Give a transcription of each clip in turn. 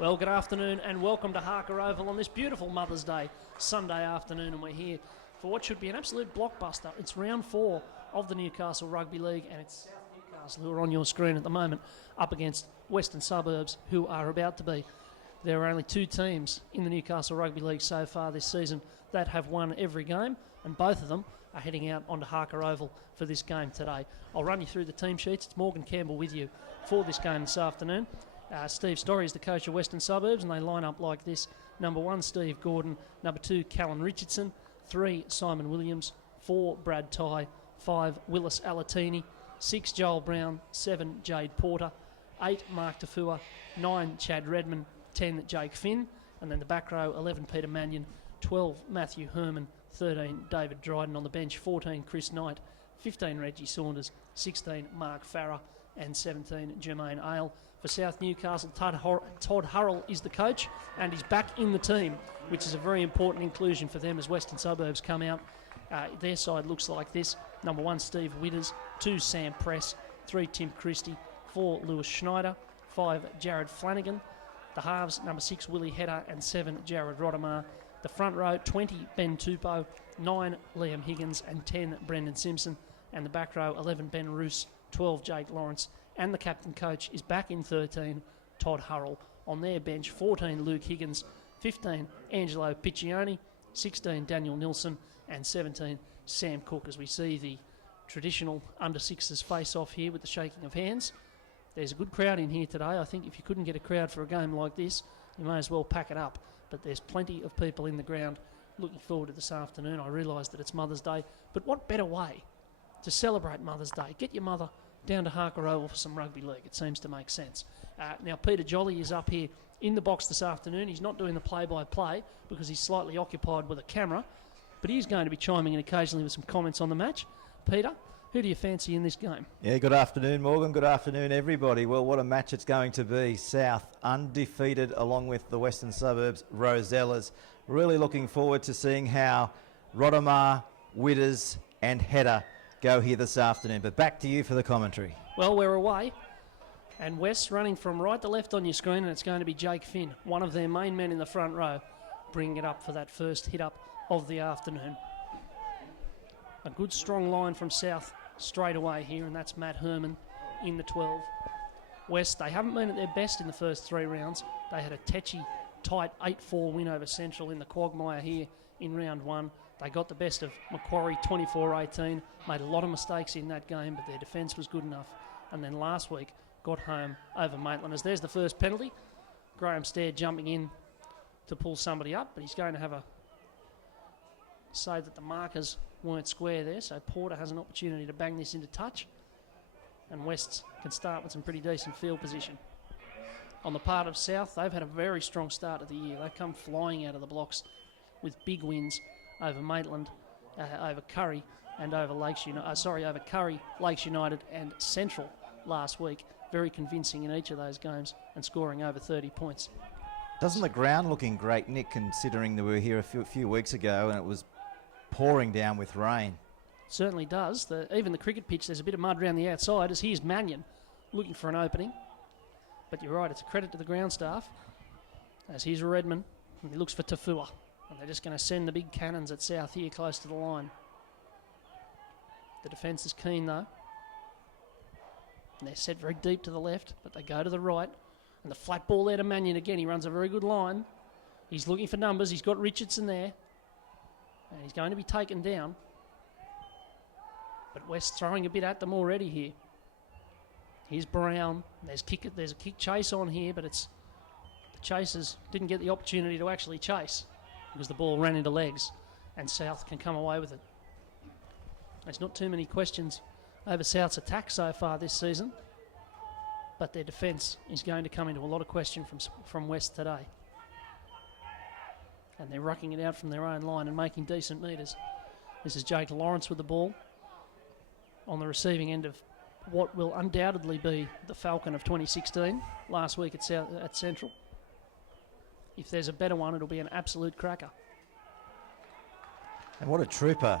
Well, good afternoon and welcome to Harker Oval on this beautiful Mother's Day Sunday afternoon, and we're here for what should be an absolute blockbuster. It's round 4 of the Newcastle Rugby League, and it's South Newcastle who are on your screen at the moment up against Western Suburbs, who are about to be. There are only 2 teams in the Newcastle Rugby League so far this season that have won every game, and both of them are heading out onto Harker Oval for this game today. I'll run you through the team sheets. It's Morgan Campbell with you for this game this afternoon. Steve Storey is the coach of Western Suburbs, and they line up like this. Number 1, Steve Gordon. Number 2, Callan Richardson. 3, Simon Williams. 4, Brad Tye. 5, Willis Alatini. 6, Joel Brown. 7, Jade Porter. 8, Mark Tafua. 9, Chad Redman. 10, Jake Finn. And then the back row, 11, Peter Mannion. 12, Matthew Herman. 13, David Dryden on the bench. 14, Chris Knight. 15, Reggie Saunders. 16, Mark Farrer. And 17, Jermaine Ale. For South Newcastle, Todd Hurrell is the coach, and he's back in the team, which is a very important inclusion for them as Western Suburbs come out. Their side looks like this. Number 1, Steve Witters. 2, Sam Press. 3, Tim Christie. 4, Lewis Schneider. 5, Jared Flanagan. The halves, number 6, Willie Hedder, and 7, Jared Rodemar. The front row, 20, Ben Tupou. 9, Liam Higgins, and 10, Brendan Simpson. And the back row, 11, Ben Roos. 12, Jake Lawrence. And the captain coach is back in 13, Todd Hurrell. On their bench, 14, Luke Higgins. 15, Angelo Piccioni. 16, Daniel Nilsson. And 17, Sam Cook, as we see the traditional under-6s face-off here with the shaking of hands. There's a good crowd in here today. I think if you couldn't get a crowd for a game like this, you may as well pack it up. But there's plenty of people in the ground looking forward to this afternoon. I realise that it's Mother's Day, but what better way to celebrate Mother's Day? Get your mother down to Harker Oval for some rugby league. It seems to make sense. Now, Peter Jolly is up here in the box this afternoon. He's not doing the play-by-play because he's slightly occupied with a camera, but he's going to be chiming in occasionally with some comments on the match. Peter, who do you fancy in this game? Yeah, good afternoon, Morgan. Good afternoon, everybody. Well, what a match it's going to be. South undefeated along with the Western Suburbs Rosellas. Really looking forward to seeing how Rodemar, Witters and Hedder go here this afternoon. But back to you for the commentary. Well, we're away, and West running from right to left on your screen, and it's going to be Jake Finn, one of their main men in the front row, bringing it up for that first hit up of the afternoon. A good strong line from South straight away here, and that's Matt Herman in the 12. West, they haven't been at their best in the first 3 rounds. They had a tetchy, tight 8-4 win over Central in the quagmire here in round 1. They got the best of Macquarie 24-18, made a lot of mistakes in that game, but their defence was good enough. And then last week, got home over Maitland. As there's the first penalty, Graham Stair jumping in to pull somebody up, but he's going to have a say that the markers weren't square there, so Porter has an opportunity to bang this into touch, and West can start with some pretty decent field position. On the part of South, they've had a very strong start of the year. They've come flying out of the blocks with big wins over Maitland, over Curry, and over over Curry, Lakes United, and Central last week. Very convincing in each of those games and scoring over 30 points. Doesn't the ground looking great, Nick, considering that we were here a few weeks ago and it was pouring down with rain? Certainly does. Even the cricket pitch, there's a bit of mud around the outside, as here's Mannion looking for an opening. But you're right, it's a credit to the ground staff, as here's Redman, and he looks for Tafua. And they're just going to send the big cannons at South here close to the line. The defence is keen though. And they're set very deep to the left, but they go to the right. And the flat ball there to Mannion again. He runs a very good line. He's looking for numbers. He's got Richardson there. And he's going to be taken down. But West throwing a bit at them already here. Here's Brown. There's a kick chase on here, but the chasers didn't get the opportunity to actually chase because the ball ran into legs, and South can come away with it. There's not too many questions over South's attack so far this season, but their defence is going to come into a lot of question from West today. And they're rucking it out from their own line and making decent metres. This is Jake Lawrence with the ball on the receiving end of what will undoubtedly be the Falcon of 2016 last week at Central. If there's a better one, it'll be an absolute cracker. And what a trooper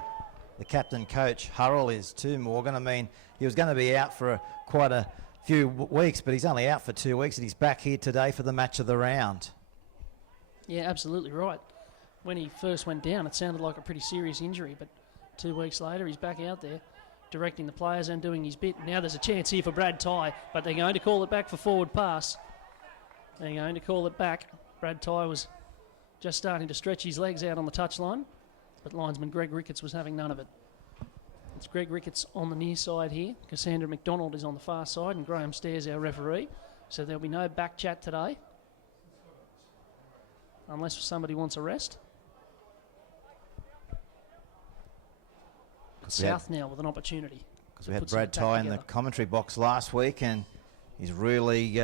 the captain coach Hurrell is too, Morgan. I mean, he was going to be out for quite a few weeks, but he's only out for 2 weeks, and he's back here today for the match of the round. Yeah, absolutely right. When he first went down, it sounded like a pretty serious injury, but 2 weeks later, he's back out there directing the players and doing his bit. Now there's a chance here for Brad Tye, but they're going to call it back for forward pass. They're going to call it back. Brad Tye was just starting to stretch his legs out on the touchline, but linesman Greg Ricketts was having none of it. It's Greg Ricketts on the near side here. Cassandra McDonald is on the far side, and Graham Stairs, our referee. So there'll be no back chat today, unless somebody wants a rest. South now with an opportunity. Because we had Brad Tye in the commentary box last week, and he's really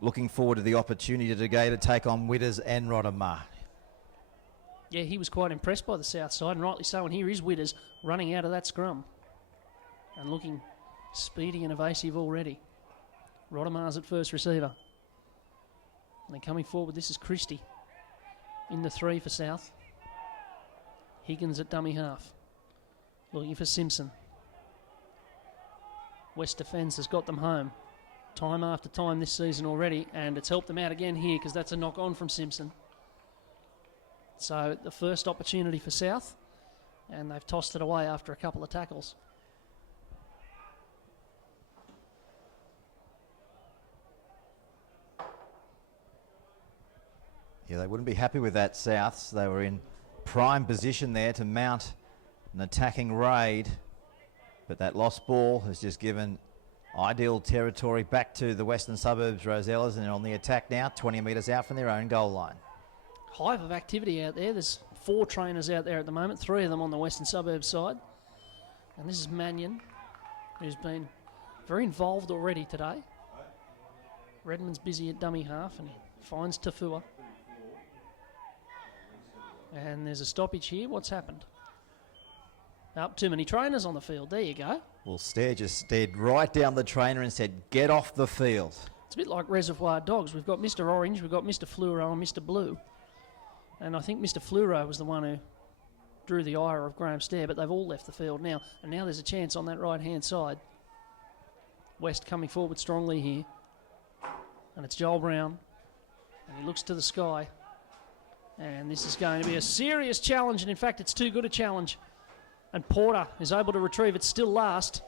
looking forward to the opportunity today to take on Witters and Rothermar. Yeah, he was quite impressed by the south side, and rightly so. And here is Witters running out of that scrum and looking speedy and evasive already. Rothermar's at first receiver. And then coming forward, this is Christie in the 3 for South. Higgins at dummy half. Looking for Simpson. West Defence has got them home time after time this season already, and it's helped them out again here because that's a knock on from Simpson. So the first opportunity for South, and they've tossed it away after a couple of tackles. Yeah, they wouldn't be happy with that, Souths. They were in prime position there to mount an attacking raid, but that lost ball has just given ideal territory back to the Western Suburbs Rosellas, and on the attack now, 20 metres out from their own goal line. Hive of activity out there. There's 4 trainers out there at the moment, 3 of them on the Western Suburbs side. And this is Mannion, who's been very involved already today. Redmond's busy at dummy half, and he finds Tafua. And there's a stoppage here. What's happened? Up, too many trainers on the field. There you go. Well, Stair just stared right down the trainer and said, get off the field. It's a bit like Reservoir Dogs. We've got Mr. Orange, we've got Mr. Fluoro and Mr. Blue. And I think Mr. Fluoro was the one who drew the ire of Graham Stair, but they've all left the field now. And now there's a chance on that right-hand side. West coming forward strongly here. And it's Joel Brown. And he looks to the sky. And this is going to be a serious challenge, and in fact it's too good a challenge. And Porter is able to retrieve it still last,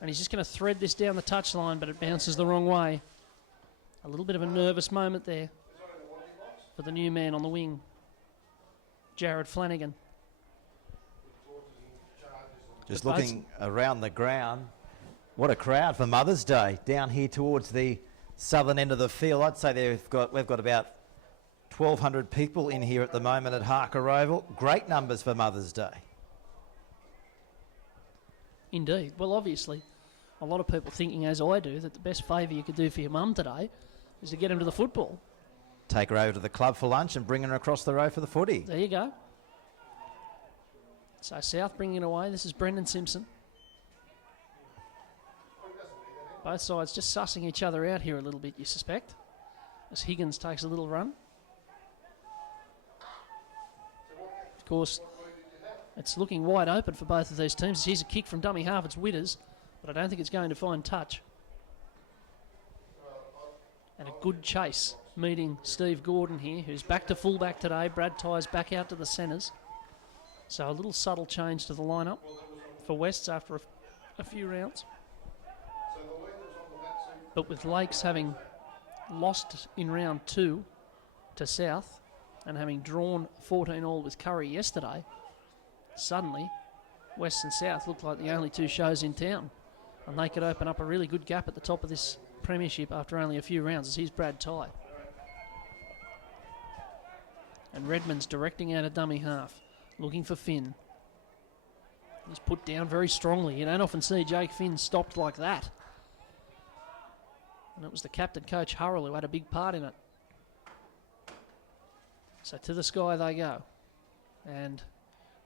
and he's just going to thread this down the touchline, but it bounces the wrong way. A little bit of a nervous moment there for the new man on the wing, Jared Flanagan. Just looking around the ground, what a crowd for Mother's Day down here towards the southern end of the field. I'd say we've got about 1,200 people in here at the moment at Harker Oval. Great numbers for Mother's Day. Indeed. Well, obviously, a lot of people thinking, as I do, that the best favour you could do for your mum today is to get him to the football. Take her over to the club for lunch and bring her across the road for the footy. There you go. So South bringing it away. This is Brendan Simpson. Both sides just sussing each other out here a little bit, you suspect, as Higgins takes a little run. Of course, it's looking wide open for both of these teams. Here's a kick from dummy half. It's Witters, but I don't think it's going to find touch. And a good chase meeting Steve Gordon here, who's back to fullback today. Brad Tye's back out to the centres. So a little subtle change to the lineup for Wests after a few rounds. But with Lakes having lost in round 2 to South and having drawn 14-all with Curry yesterday, suddenly West and South look like the only 2 shows in town, and they could open up a really good gap at the top of this premiership after only a few rounds. As here's Brad Tye. And Redmond's directing out a dummy half, looking for Finn. He's put down very strongly. You don't often see Jake Finn stopped like that. And it was the captain, Coach Hurrell, who had a big part in it. So to the sky they go. And,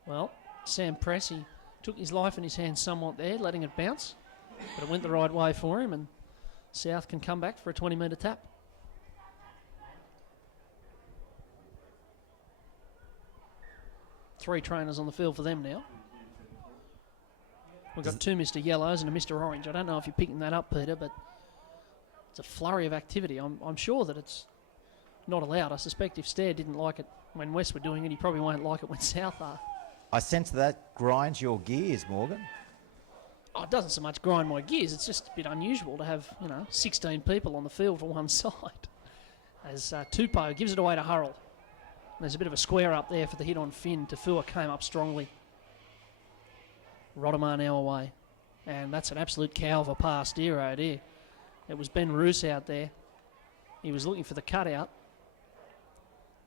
well, Sam Pressey took his life in his hands somewhat there, letting it bounce. But it went the right way for him, and South can come back for a 20-metre tap. Three trainers on the field for them now. We've got two Mr. Yellows and a Mr. Orange. I don't know if you're picking that up, Peter, but it's a flurry of activity. I'm sure that it's not allowed. I suspect if Stair didn't like it when West were doing it, he probably won't like it when South are. I sense that grinds your gears, Morgan. Oh, it doesn't so much grind my gears. It's just a bit unusual to have, 16 people on the field for one side. As Tupou gives it away to Hurrell. There's a bit of a square up there for the hit on Finn. Tafua came up strongly. Rottamar now away. And that's an absolute cow of a pass, dear oh dear. It was Ben Roos out there. He was looking for the cutout.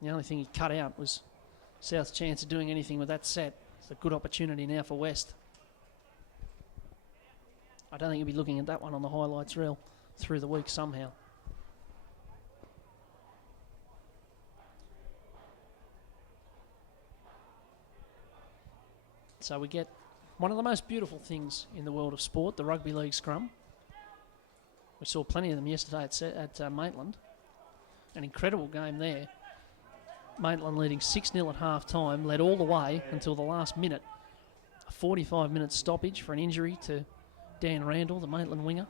The only thing he cut out was South's chance of doing anything with that set. It's a good opportunity now for West. I don't think he'll be looking at that one on the highlights reel through the week somehow. So we get one of the most beautiful things in the world of sport, the rugby league scrum. We saw plenty of them yesterday at Maitland. An incredible game there. Maitland leading 6-0 at half-time, led all the way until the last minute. A 45-minute stoppage for an injury to Dan Randall, the Maitland winger.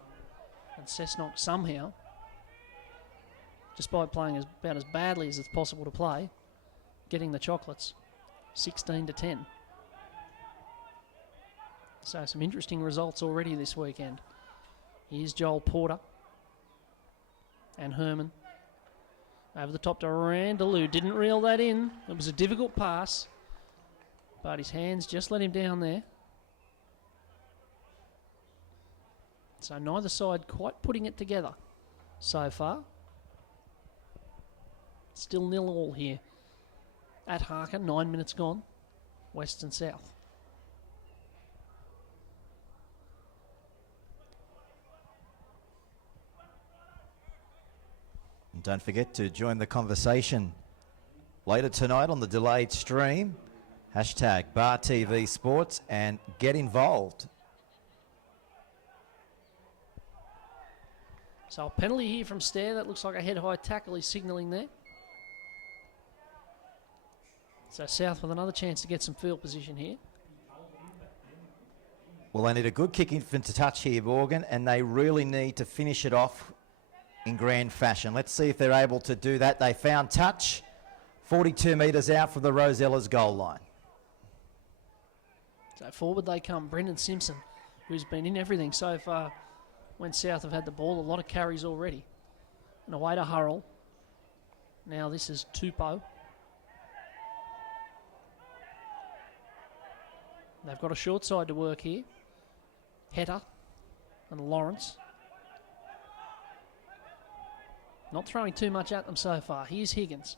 And Cessnock somehow, despite playing about as badly as it's possible to play, getting the chocolates, 16-10. So some interesting results already this weekend. Here's Joel Porter and Herman. Over the top to Randall, who didn't reel that in. It was a difficult pass, but his hands just let him down there. So neither side quite putting it together so far. Still 0-0 here at Harker, 9 minutes gone, West and South. And don't forget to join the conversation later tonight on the delayed stream. Hashtag Bar TV Sports and get involved. So a penalty here from Stair. That looks like a head-high tackle he's signalling there. So South with another chance to get some field position here. Well, they need a good kick infant to touch here, Morgan, and they really need to finish it off in grand fashion. Let's see if they're able to do that. They found touch 42 metres out from the Rosella's goal line. So forward they come. Brendan Simpson, who's been in everything so far when South have had the ball. A lot of carries already. And away to Hurrell. Now this is Tupou. They've got a short side to work here. Hetta and Lawrence. Not throwing too much at them so far. Here's Higgins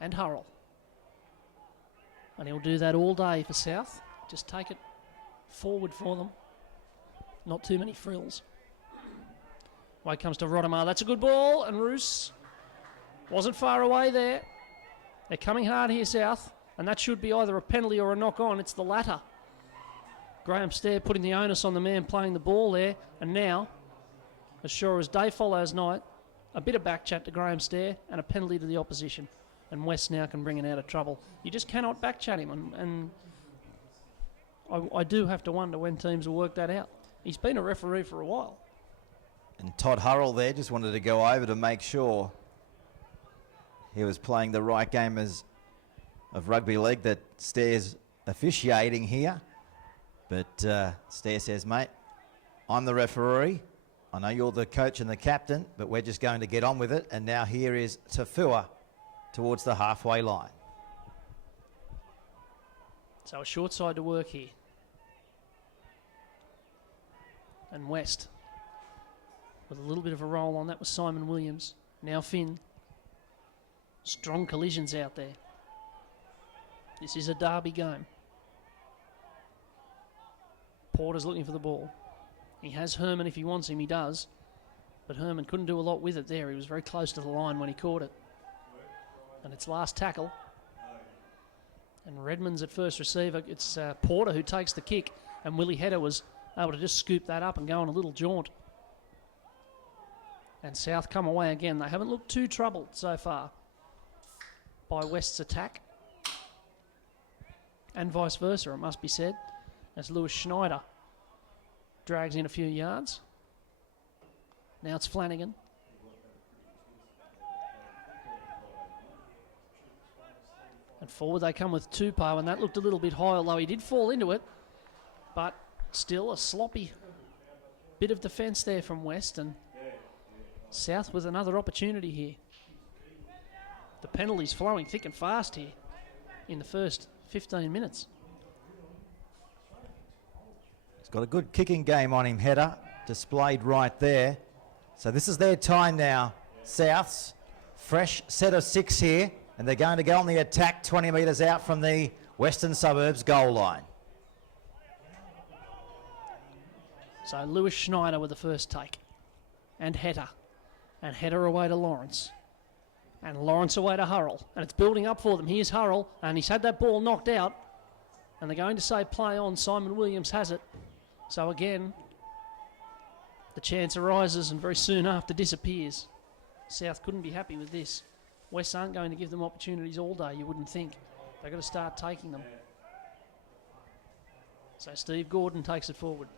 and Hurrell. And he'll do that all day for South. Just take it forward for them. Not too many frills. Way comes to Rottamar. That's a good ball. And Roos wasn't far away there. They're coming hard here, South. And that should be either a penalty or a knock-on. It's the latter. Graham Stair putting the onus on the man playing the ball there. And now, as sure as day follows night, a bit of back chat to Graham Stair and a penalty to the opposition. And West now can bring it out of trouble. You just cannot back chat him. And I do have to wonder when teams will work that out. He's been a referee for a while. And Todd Hurrell there just wanted to go over to make sure he was playing the right game of rugby league that Stair's officiating here. But Stair says, mate, I'm the referee. I know you're the coach and the captain, but we're just going to get on with it. And now here is Tafua towards the halfway line. So a short side to work here. And West with a little bit of a roll on. That was Simon Williams. Now Finn. Strong collisions out there. This is a derby game. Porter's looking for the ball. He has Herman if he wants him, he does. But Herman couldn't do a lot with it there. He was very close to the line when he caught it. And it's last tackle. And Redmond's at first receiver. It's Porter who takes the kick. And Willie Hedder was able to just scoop that up and go on a little jaunt. And South come away again. They haven't looked too troubled so far by West's attack. And vice versa, it must be said. As Lewis Schneider drags in a few yards. Now it's Flanagan. And forward they come with Tupou, and that looked a little bit high, although he did fall into it. But still a sloppy bit of defence there from West, and South with another opportunity here. The penalties flowing thick and fast here in the first 15 minutes. He's got a good kicking game on him, Header, displayed right there. So this is their time now. Souths, fresh set of 6 here, and they're going to go on the attack 20 metres out from the Western Suburbs goal line. So Lewis Schneider with the first take, and Header away to Lawrence, and Lawrence away to Hurrell, and it's building up for them. Here's Hurrell, and he's had that ball knocked out, and they're going to say play on. Simon Williams has it. So again, the chance arises and very soon after disappears. South couldn't be happy with this. West aren't going to give them opportunities all day, you wouldn't think. They've got to start taking them. So Steve Gordon takes it forward.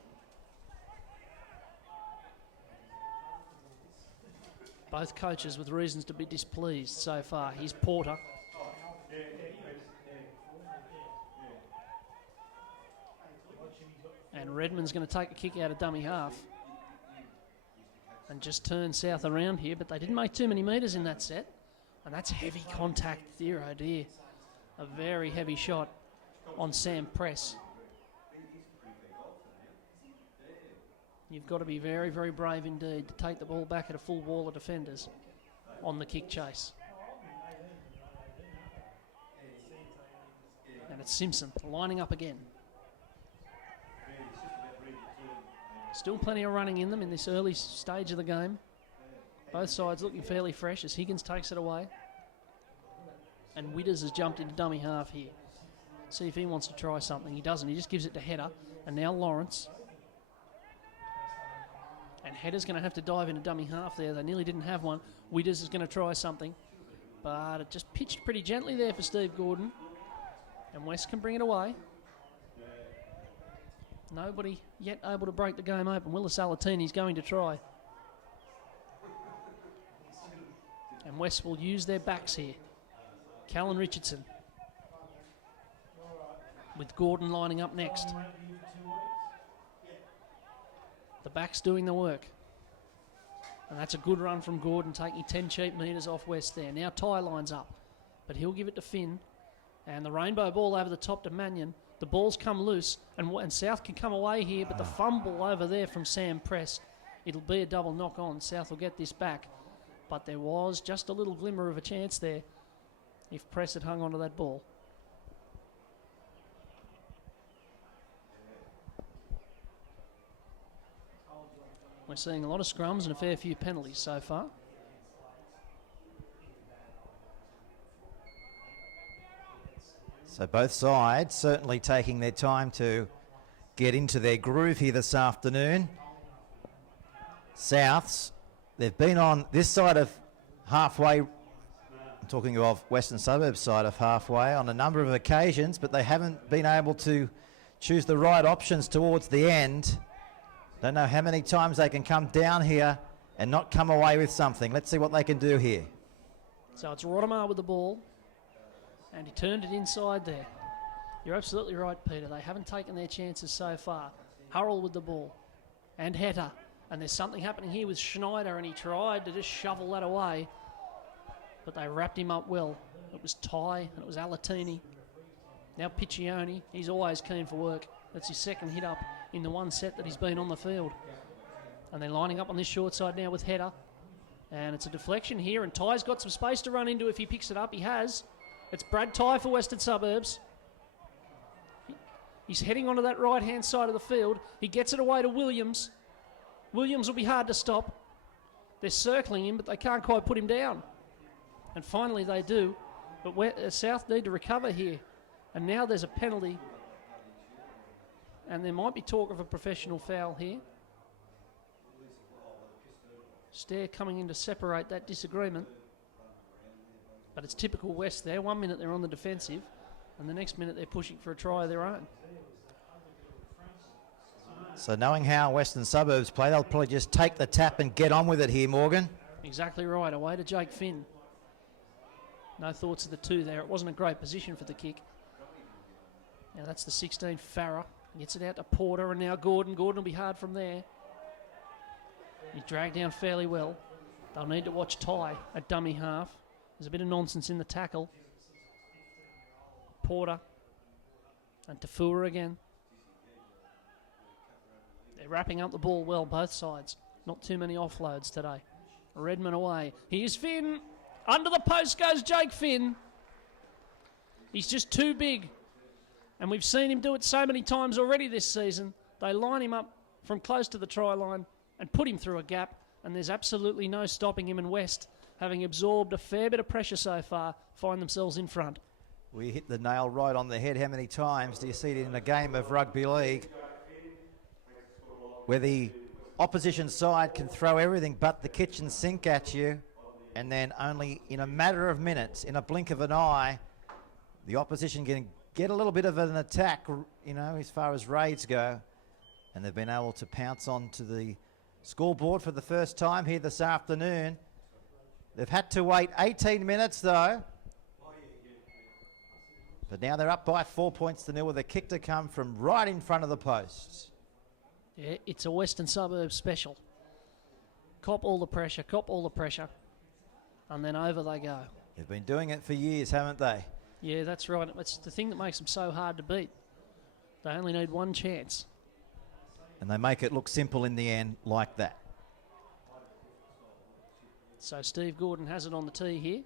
Both coaches with reasons to be displeased so far. Here's Porter. And Redmond's going to take a kick out of dummy half and just turn South around here, but they didn't make too many metres in that set. And that's heavy contact, dear oh dear. A very heavy shot on Sam Press. You've got to be very, very brave indeed to take the ball back at a full wall of defenders on the kick chase. And it's Simpson lining up again. Still plenty of running in them in this early stage of the game. Both sides looking fairly fresh as Higgins takes it away. And Widders has jumped into dummy half here. See if he wants to try something. He doesn't. He just gives it to Header. And now Lawrence. And Header's going to have to dive into dummy half there. They nearly didn't have one. Widders is going to try something. But it just pitched pretty gently there for Steve Gordon. And West can bring it away. Nobody yet able to break the game open. Willis Alatini's going to try. And West will use their backs here. Callan Richardson. With Gordon lining up next. The back's doing the work. And that's a good run from Gordon, taking 10 cheap metres off West there. Now Ty lines up, but he'll give it to Finn. And the rainbow ball over the top to Mannion. The ball's come loose, and South can come away here, but the fumble over there from Sam Press, it'll be a double knock on. South will get this back. But there was just a little glimmer of a chance there if Press had hung onto that ball. We're seeing a lot of scrums and a fair few penalties so far. So both sides certainly taking their time to get into their groove here this afternoon. Souths, they've been on this side of halfway, I'm talking of Western Suburbs side of halfway, on a number of occasions, but they haven't been able to choose the right options towards the end. Don't know how many times they can come down here and not come away with something. Let's see what they can do here. So it's Rotamar with the ball, and he turned it inside there. You're absolutely right, Peter. They haven't taken their chances so far. Hurrell with the ball, and Hetter. And there's something happening here with Schneider, and he tried to just shovel that away, but they wrapped him up well. It was Ty, and it was Alatini. Now Piccioni, he's always keen for work. That's his second hit up in the one set that he's been on the field. And they're lining up on this short side now with Hetter. And it's a deflection here, and Ty's got some space to run into if he picks it up. He has. It's Brad Ty for Western Suburbs. He's heading onto that right-hand side of the field. He gets it away to Williams. Williams will be hard to stop. They're circling him, but they can't quite put him down. And finally they do. But South need to recover here. And now there's a penalty. And there might be talk of a professional foul here. Stair coming in to separate that disagreement. But it's typical West there. 1 minute they're on the defensive, and the next minute they're pushing for a try of their own. So knowing how Western Suburbs play, they'll probably just take the tap and get on with it here, Morgan. Exactly right. Away to Jake Finn. No thoughts of the two there. It wasn't a great position for the kick. Now that's the 16, Farah. Gets it out to Porter, and now Gordon. Gordon will be hard from there. He's dragged down fairly well. They'll need to watch Ty at dummy half. There's a bit of nonsense in the tackle. Porter and Tafua again. They're wrapping up the ball well, both sides. Not too many offloads today. Redman away. Here's Finn. Under the post goes Jake Finn. He's just too big. And we've seen him do it so many times already this season. They line him up from close to the try line and put him through a gap. And there's absolutely no stopping him, and West, having absorbed a fair bit of pressure so far, find themselves in front. We hit the nail right on the head. How many times do you see it in a game of rugby league where the opposition side can throw everything but the kitchen sink at you, and then only in a matter of minutes, in a blink of an eye, the opposition can get a little bit of an attack, you know, as far as raids go, and they've been able to pounce onto the scoreboard for the first time here this afternoon. They've had to wait 18 minutes though, but now they're up by 4 points to nil with a kick to come from right in front of the posts. Yeah, it's a Western Suburbs special. Cop all the pressure, and then over they go. They've been doing it for years, haven't they? Yeah, that's right. It's the thing that makes them so hard to beat. They only need one chance. And they make it look simple in the end like that. So Steve Gordon has it on the tee here.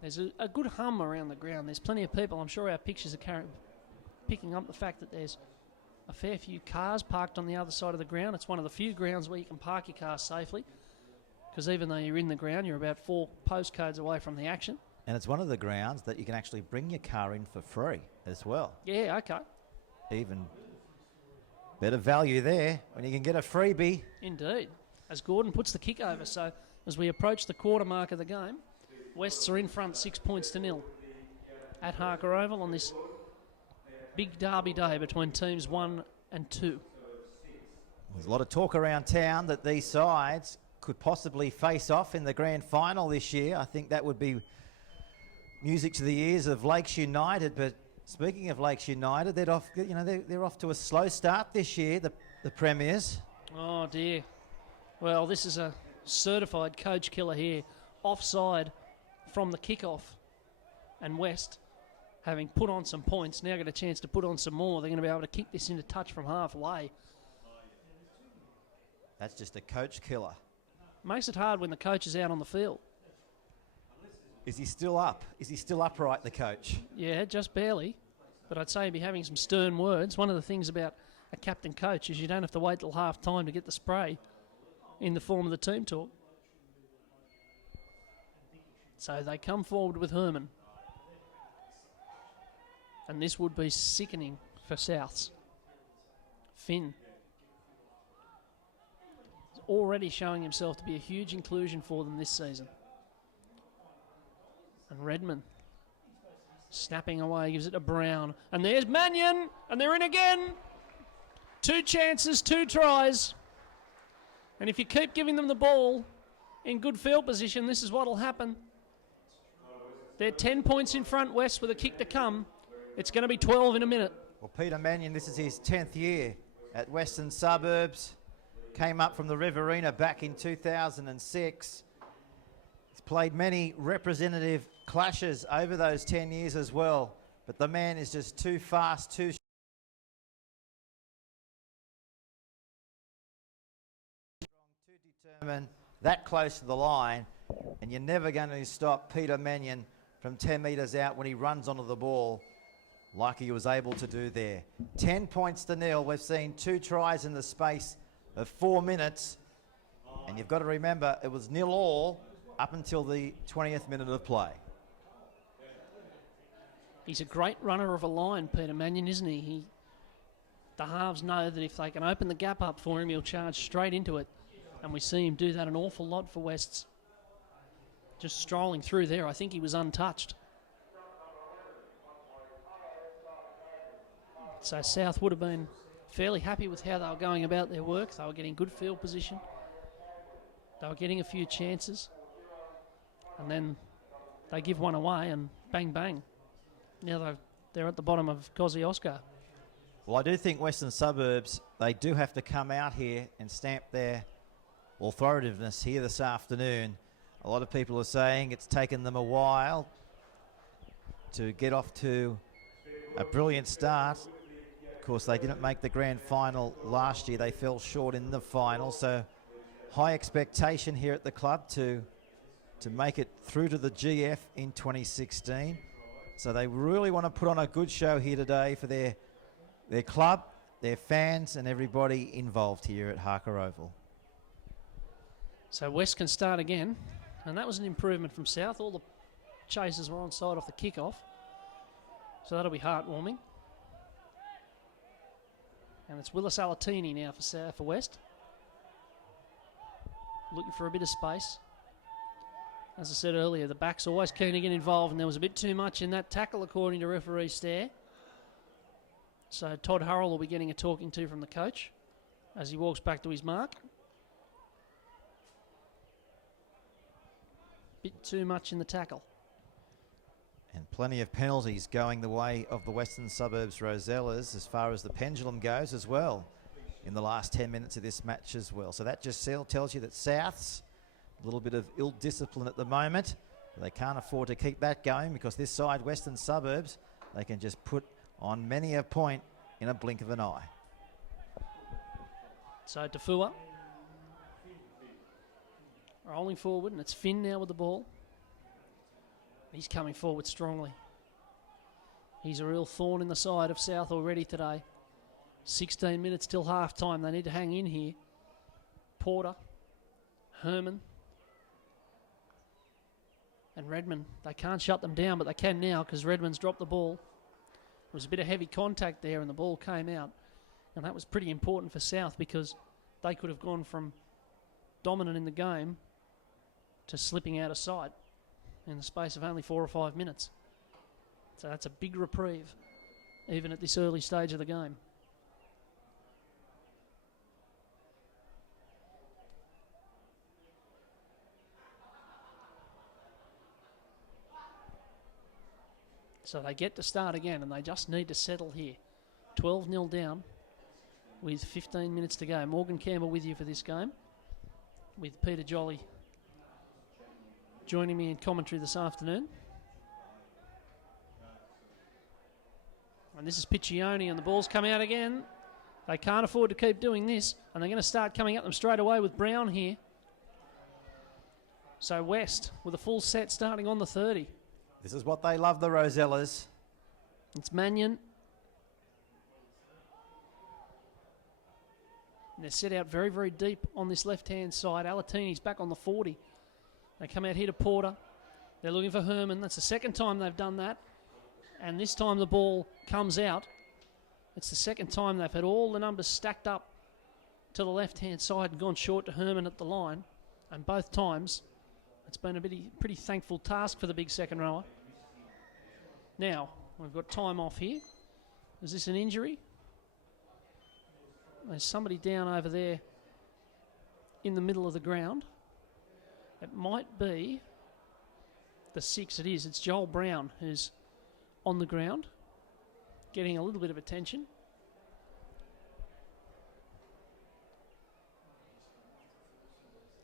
There's a good hum around the ground. There's plenty of people. I'm sure our pictures are picking up the fact that there's a fair few cars parked on the other side of the ground. It's one of the few grounds where you can park your car safely, because even though you're in the ground, you're about 4 postcodes away from the action. And it's one of the grounds that you can actually bring your car in for free as well. Yeah, okay. Even better value there when you can get a freebie. Indeed. As Gordon puts the kick over. So as we approach the quarter mark of the game, Wests are in front 6 points to nil at Harker Oval on this big derby day between teams 1 and 2. There's a lot of talk around town that these sides could possibly face off in the grand final this year. I think that would be music to the ears of Lakes United. But speaking of Lakes United, they're off to a slow start this year, the premiers. Oh dear. Well, this is a certified coach killer here. Offside from the kickoff, and West, having put on some points, now get a chance to put on some more. They're going to be able to kick this into touch from halfway. That's just a coach killer. Makes it hard when the coach is out on the field. Is he still up? Is he still upright, the coach? Yeah, just barely. But I'd say he'd be having some stern words. One of the things about a captain coach is you don't have to wait till half time to get the spray in the form of the team talk. So they come forward with Herman. And this would be sickening for Souths. Finn is already showing himself to be a huge inclusion for them this season. And Redman snapping away, gives it to Brown. And there's Mannion, and they're in again. 2 chances, 2 tries. And if you keep giving them the ball in good field position, this is what'll happen. They're 10 points in front, West, with a kick to come. It's going to be 12 in a minute. Well, Peter Mannion, this is his 10th year at Western Suburbs. Came up from the Riverina back in 2006. He's played many representative clashes over those 10 years as well. But the man is just too fast, too strong, too determined, that close to the line. And you're never going to stop Peter Mannion from 10 metres out when he runs onto the ball like he was able to do there. 10 points to nil. We've seen 2 tries in the space of 4 minutes. And you've got to remember, it was 0-0 up until the 20th minute of play. He's a great runner of a line, Peter Mannion, isn't he? The halves know that if they can open the gap up for him, he'll charge straight into it. And we see him do that an awful lot for Wests. Just strolling through there, I think he was untouched. So South would have been fairly happy with how they were going about their work. They were getting good field position. They were getting a few chances. And then they give one away and bang, bang. Now they're at the bottom of Kosciuszko. Well, I do think Western Suburbs, they do have to come out here and stamp their authoritativeness here this afternoon. A lot of people are saying it's taken them a while to get off to a brilliant start. Of course, they didn't make the grand final last year. They fell short in the final. So high expectation here at the club to make it through to the GF in 2016. So they really want to put on a good show here today for their club, their fans, and everybody involved here at Harker Oval. So West can start again, and that was an improvement from South. All the chasers were onside off the kickoff, so that'll be heartwarming. And it's Willis Alatini now for West, looking for a bit of space. As I said earlier, the back's always keen to get involved, and there was a bit too much in that tackle, according to referee Stair. So Todd Hurrell will be getting a talking to from the coach as he walks back to his mark. Bit too much in the tackle. And plenty of penalties going the way of the Western Suburbs Rosellas as far as the pendulum goes as well in the last 10 minutes of this match as well. So that just tells you that South's a little bit of ill discipline at the moment. They can't afford to keep that going because this side, Western Suburbs, they can just put on many a point in a blink of an eye. So Tafua rolling forward, and it's Finn now with the ball. He's coming forward strongly. He's a real thorn in the side of South already today. 16 minutes till half time. They need to hang in here. Porter, Herman, and Redmond. They can't shut them down, but they can now because Redmond's dropped the ball. There was a bit of heavy contact there and the ball came out. And that was pretty important for South because they could have gone from dominant in the game to slipping out of sight in the space of only 4 or 5 minutes. So that's a big reprieve, even at this early stage of the game. So they get to start again, and they just need to settle here. 12-0 down with 15 minutes to go. Morgan Campbell with you for this game, with Peter Jolly joining me in commentary this afternoon. And this is Piccioni, and the ball's come out again. They can't afford to keep doing this, and they're going to start coming at them straight away with Brown here. So West with a full set starting on the 30. This is what they love, the Rosellas. It's Mannion. And they're set out very, very deep on this left-hand side. Alatini's back on the 40. They come out here to Porter. They're looking for Herman. That's the second time they've done that. And this time the ball comes out. It's the second time they've had all the numbers stacked up to the left-hand side and gone short to Herman at the line. And both times it's been a pretty thankful task for the big second rower. Now, we've got time off here. Is this an injury? There's somebody down over there in the middle of the ground. It might be the 6. It is. It's Joel Brown who's on the ground, getting a little bit of attention.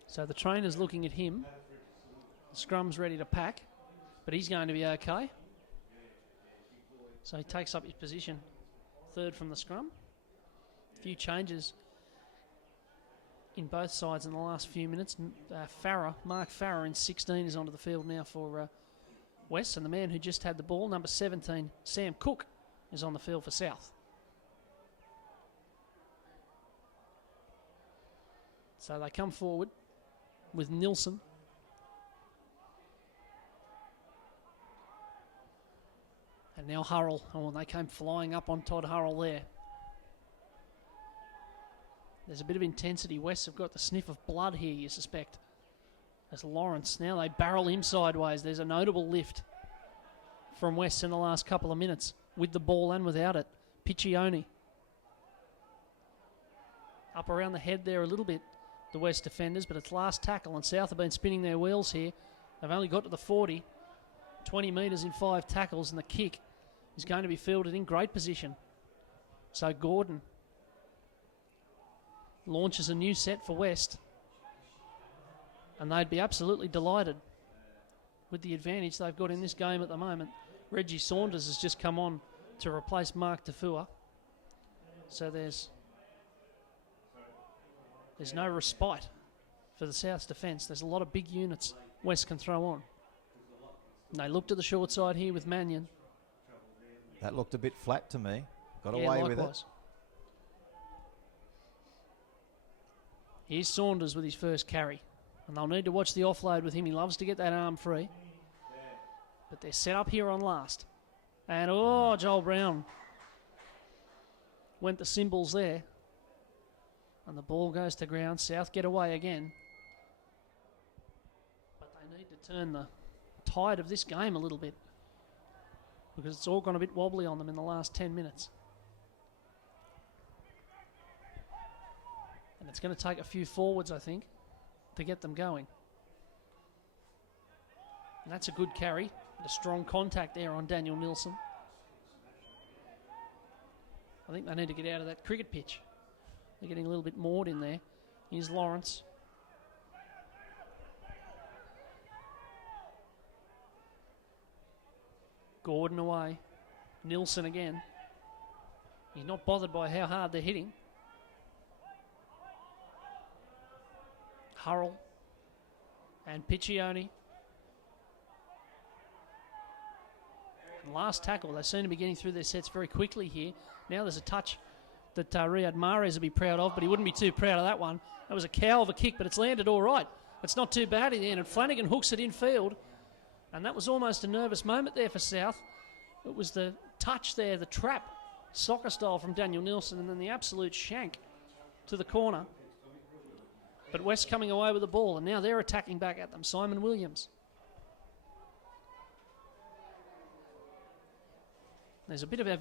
So the trainer's looking at him. The scrum's ready to pack, but he's going to be okay. So he takes up his position, third from the scrum. A few changes in both sides in the last few minutes. Mark Farrer in 16 is onto the field now for West, and the man who just had the ball, number 17, Sam Cook, is on the field for South. So they come forward with Nilsson. And now Hurrell. Oh, they came flying up on Todd Hurrell there. There's a bit of intensity. West have got the sniff of blood here, you suspect. As Lawrence, now they barrel him sideways. There's a notable lift from West in the last couple of minutes with the ball and without it. Piccioni. Up around the head there a little bit, the West defenders, but it's last tackle, and South have been spinning their wheels here. They've only got to the 40, 20 metres in 5 tackles, and the kick is going to be fielded in great position. So Gordon launches a new set for West, and they'd be absolutely delighted with the advantage they've got in this game at the moment. Reggie Saunders has just come on to replace Mark Tafua, so there's no respite for the South's defence. There's a lot of big units West can throw on. And they looked at the short side here with Mannion. That looked a bit flat to me. Got away with it. Here's Saunders with his first carry. And they'll need to watch the offload with him. He loves to get that arm free. But they're set up here on last. And, Joel Brown went the symbols there. And the ball goes to ground. South get away again. But they need to turn the tide of this game a little bit, because it's all gone a bit wobbly on them in the last 10 minutes. And it's going to take a few forwards, I think, to get them going. And that's a good carry. A strong contact there on Daniel Nilsson. I think they need to get out of that cricket pitch. They're getting a little bit moored in there. Here's Lawrence. Gordon away. Nilsson again. He's not bothered by how hard they're hitting. Hurrell and Piccioni. And last tackle. They seem to be getting through their sets very quickly here. Now there's a touch that Riyad Mahrez would be proud of, but he wouldn't be too proud of that one. That was a cow of a kick, but it's landed all right. It's not too bad in the end, and Flanagan hooks it in field. And that was almost a nervous moment there for South. It was the touch there, the trap, soccer style from Daniel Nilsson, and then the absolute shank to the corner. But West coming away with the ball, and now they're attacking back at them. Simon Williams. There's a bit of ebb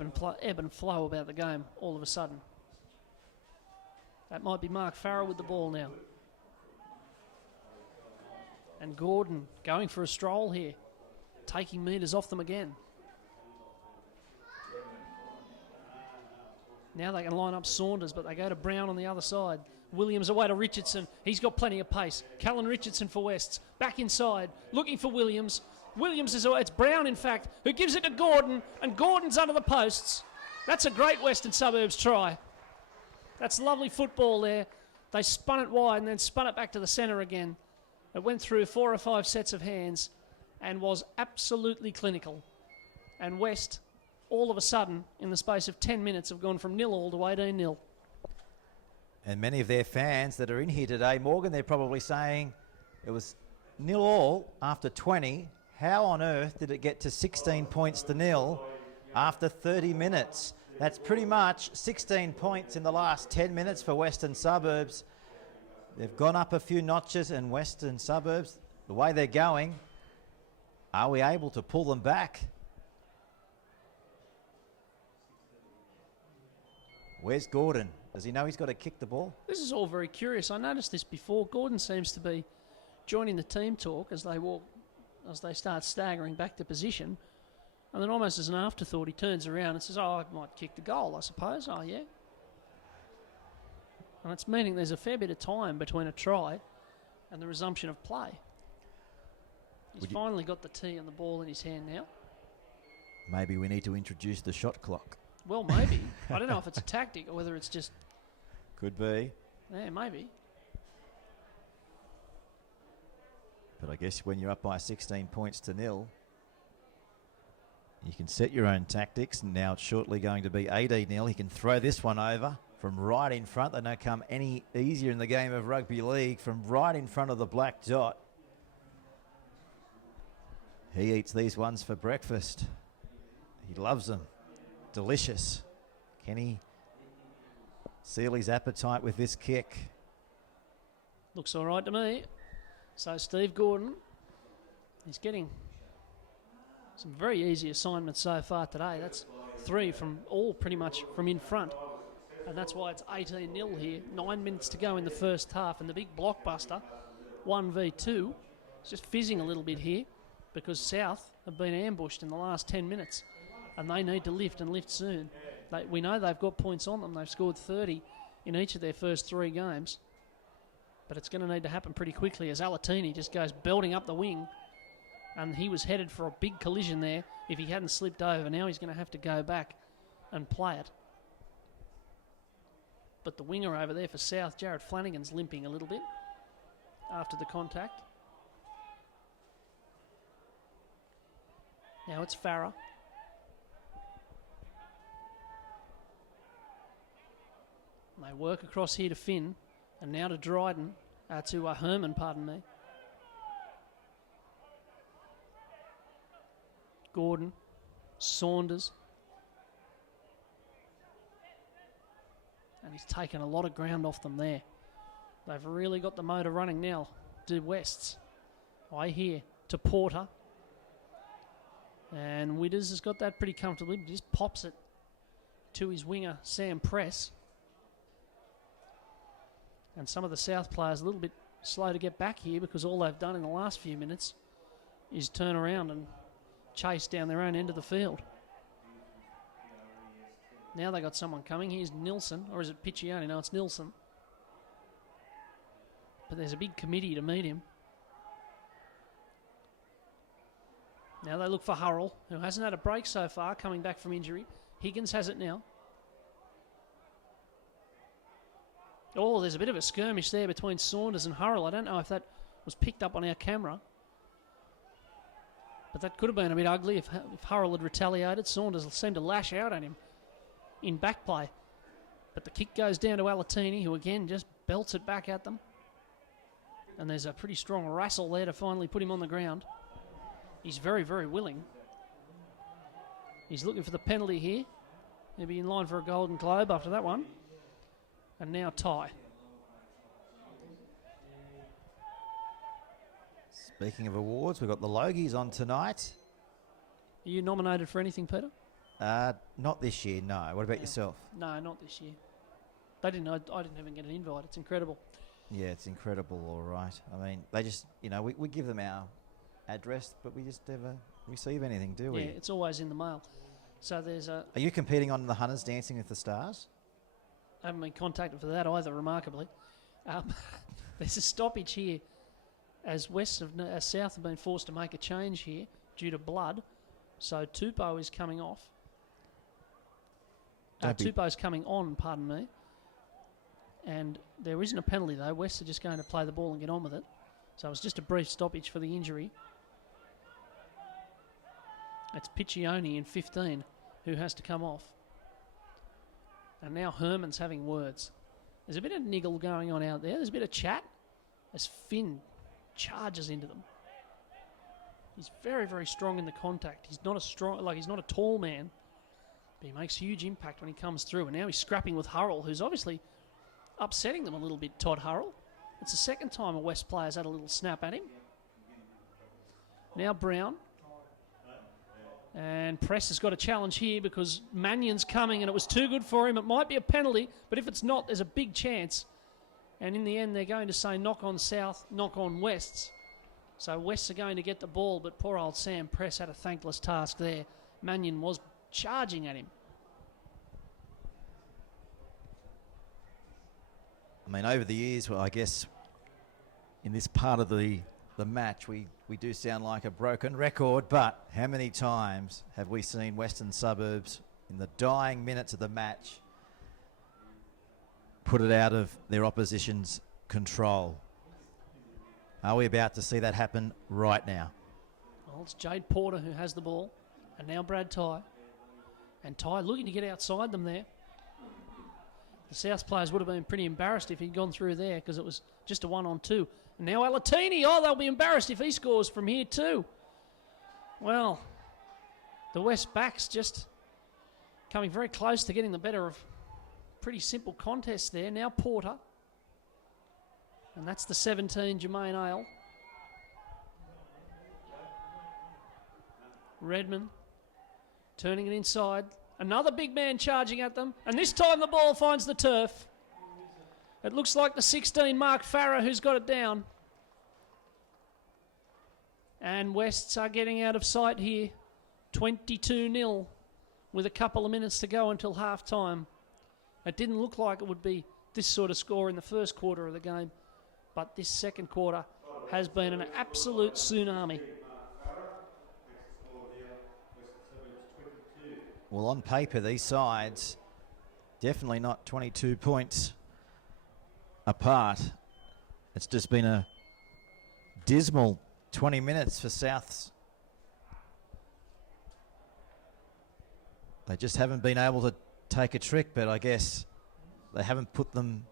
and flow about the game all of a sudden. That might be Mark Farrell with the ball now. And Gordon going for a stroll here, taking metres off them again. Now they can line up Saunders, but they go to Brown on the other side. Williams away to Richardson. He's got plenty of pace. Callan Richardson for Wests. Back inside, looking for Williams. Williams is away. It's Brown, in fact, who gives it to Gordon, and Gordon's under the posts. That's a great Western Suburbs try. That's lovely football there. They spun it wide and then spun it back to the centre again. It went through 4 or 5 sets of hands and was absolutely clinical. And West, all of a sudden, in the space of 10 minutes, have gone from 0-all to 18-0. And many of their fans that are in here today, Morgan, they're probably saying it was 0-all after 20. How on earth did it get to 16 points to 0 after 30 minutes? That's pretty much 16 points in the last 10 minutes for Western Suburbs. They've gone up a few notches, and Western Suburbs, the way they're going, are we able to pull them back? Where's Gordon? Does he know he's got to kick the ball? This is all very curious. I noticed this before. Gordon seems to be joining the team talk as they start staggering back to position. And then almost as an afterthought, he turns around and says, I might kick the goal, I suppose. Oh, yeah. And it's meaning there's a fair bit of time between a try and the resumption of play. He's finally got the tee and the ball in his hand now. Maybe we need to introduce the shot clock. Well, maybe. I don't know if it's a tactic or whether it's just... Could be. Yeah, maybe. But I guess when you're up by 16 points to 0, you can set your own tactics. And now it's shortly going to be 18-0. He can throw this one over from right in front. They don't come any easier in the game of rugby league. From right in front of the black dot. He eats these ones for breakfast. He loves them. Delicious. Can he seal his appetite with this kick? Looks all right to me. So Steve Gordon, he's getting some very easy assignments so far today. That's three from all pretty much from in front. And that's why it's 18-0 here. 9 minutes to go in the first half. And the big blockbuster, 1v2, is just fizzing a little bit here because South have been ambushed in the last 10 minutes. And they need to lift and lift soon. We know they've got points on them. They've scored 30 in each of their first 3 games. But it's going to need to happen pretty quickly as Alatini just goes belting up the wing. And he was headed for a big collision there if he hadn't slipped over. Now he's going to have to go back and play it. But the winger over there for South, Jared Flanagan's limping a little bit after the contact. Now it's Farah. And they work across here to Finn. And now to Dryden, to Herman, pardon me. Gordon, Saunders. And he's taken a lot of ground off them there. They've really got the motor running now. Do Wests. I hear to Porter. And Widders has got that pretty comfortably. But just pops it to his winger, Sam Press. And some of the South players a little bit slow to get back here because all they've done in the last few minutes is turn around and chase down their own end of the field. Now they got someone coming. Here's Nilsson, or is it Piccioni? No, it's Nilsson. But there's a big committee to meet him. Now they look for Hurrell, who hasn't had a break so far, coming back from injury. Higgins has it now. Oh, there's a bit of a skirmish there between Saunders and Hurrell. I don't know if that was picked up on our camera. But that could have been a bit ugly if Hurrell had retaliated. Saunders seemed to lash out at him in back play. But the kick goes down to Alatini, who again just belts it back at them. And there's a pretty strong wrestle there to finally put him on the ground. He's very, very willing. He's looking for the penalty here. He'll be in line for a Golden Globe after that one. And now tie. Speaking of awards, we've got the Logies on tonight. Are you nominated for anything, Peter? Not this year, no. What about yourself? No, not this year. They didn't. I didn't even get an invite. It's incredible. Yeah, it's incredible, all right. I mean, they just, we give them our address, but we just never receive anything, do we? Yeah, it's always in the mail. So there's a... Are you competing on the Hunters Dancing with the Stars? I haven't been contacted for that either, remarkably. There's a stoppage here as South have been forced to make a change here due to blood. So Tupou is coming off. Tupou's coming on, pardon me. And there isn't a penalty, though. West are just going to play the ball and get on with it. So it was just a brief stoppage for the injury. It's Piccioni in 15 who has to come off. And now Herman's having words. There's a bit of niggle going on out there. There's a bit of chat as Finn charges into them. He's very, very strong in the contact. He's not he's not a tall man, but he makes huge impact when he comes through. And now he's scrapping with Hurrell, who's obviously upsetting them a little bit, Todd Hurrell. It's the second time a West player's had a little snap at him. Now Brown. And Press has got a challenge here because Mannion's coming and it was too good for him. It might be a penalty, but if it's not, there's a big chance. And in the end, they're going to say knock on South, knock on Wests. So Wests are going to get the ball, but poor old Sam Press had a thankless task there. Mannion was charging at him. I mean, over the years, well, I guess in this part of the match, we do sound like a broken record, but how many times have we seen Western Suburbs in the dying minutes of the match put it out of their opposition's control? Are we about to see that happen right now? Well, it's Jade Porter who has the ball, and now Brad Ty. And Ty looking to get outside them there. The South players would have been pretty embarrassed if he'd gone through there because it was just a 1-on-2. And now Alatini, they'll be embarrassed if he scores from here too. Well, the West backs just coming very close to getting the better of pretty simple contest there. Now Porter. And that's the 17, Jermaine Ale. Redmond turning it inside. Another big man charging at them. And this time the ball finds the turf. It looks like the 16, Mark Farah, who's got it down. And Wests are getting out of sight here. 22-0 with a couple of minutes to go until half-time. It didn't look like it would be this sort of score in the first quarter of the game, but this second quarter has been an absolute tsunami. Well, on paper, these sides definitely not 22 points apart. It's just been a dismal 20 minutes for Souths. They just haven't been able to take a trick, but I guess they haven't put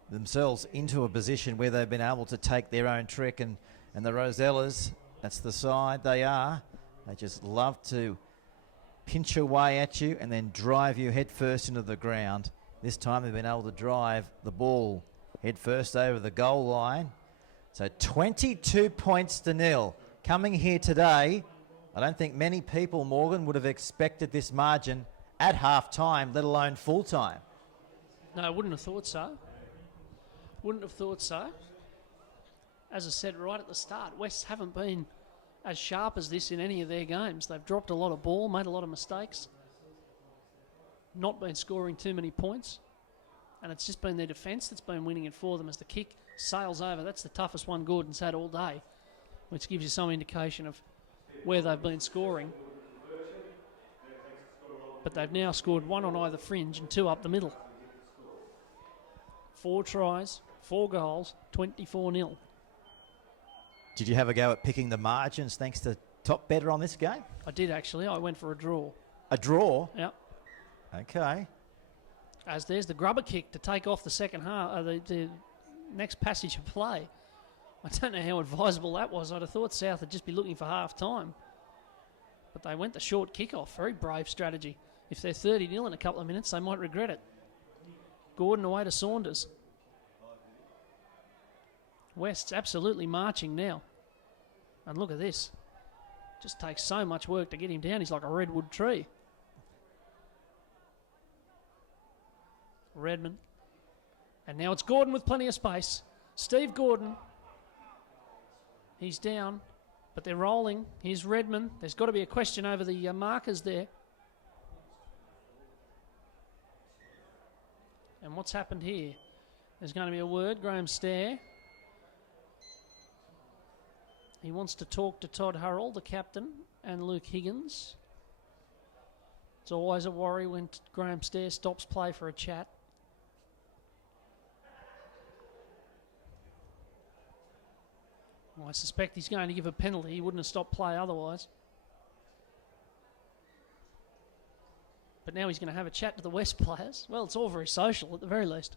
themselves into a position where they've been able to take their own trick. And the Rosellas, that's the side they are. They just love to pinch away at you and then drive you head first into the ground. This time they've been able to drive the ball head first over the goal line. So 22 points to nil. Coming here today, I don't think many people, Morgan, would have expected this margin at half-time, let alone full-time. No, I wouldn't have thought so. Wouldn't have thought so. As I said right at the start, Wests haven't been as sharp as this in any of their games. They've dropped a lot of ball, made a lot of mistakes, not been scoring too many points, and it's just been their defence that's been winning it for them as the kick sails over. That's the toughest one Gordon's had all day, which gives you some indication of where they've been scoring. But they've now scored one on either fringe and two up the middle. 4 tries, 4 goals, 24-0. Did you have a go at picking the margins thanks to Top Better on this game? I did actually. I went for a draw. A draw? Yep. Okay. As there's the grubber kick to take off the second half, the next passage of play. I don't know how advisable that was. I'd have thought South would just be looking for half time. But they went the short kick-off. Very brave strategy. If they're 30-0 in a couple of minutes, they might regret it. Gordon away to Saunders. West's absolutely marching now. And look at this. Just takes so much work to get him down. He's like a redwood tree. Redmond. And now it's Gordon with plenty of space. Steve Gordon. He's down, but they're rolling. Here's Redmond. There's got to be a question over the markers there. And what's happened here? There's going to be a word. Graham Stair. He wants to talk to Todd Hurrell, the captain, and Luke Higgins. It's always a worry when Graham Stair stops play for a chat. Well, I suspect he's going to give a penalty. He wouldn't have stopped play otherwise. But now he's going to have a chat to the West players. Well, it's all very social at the very least.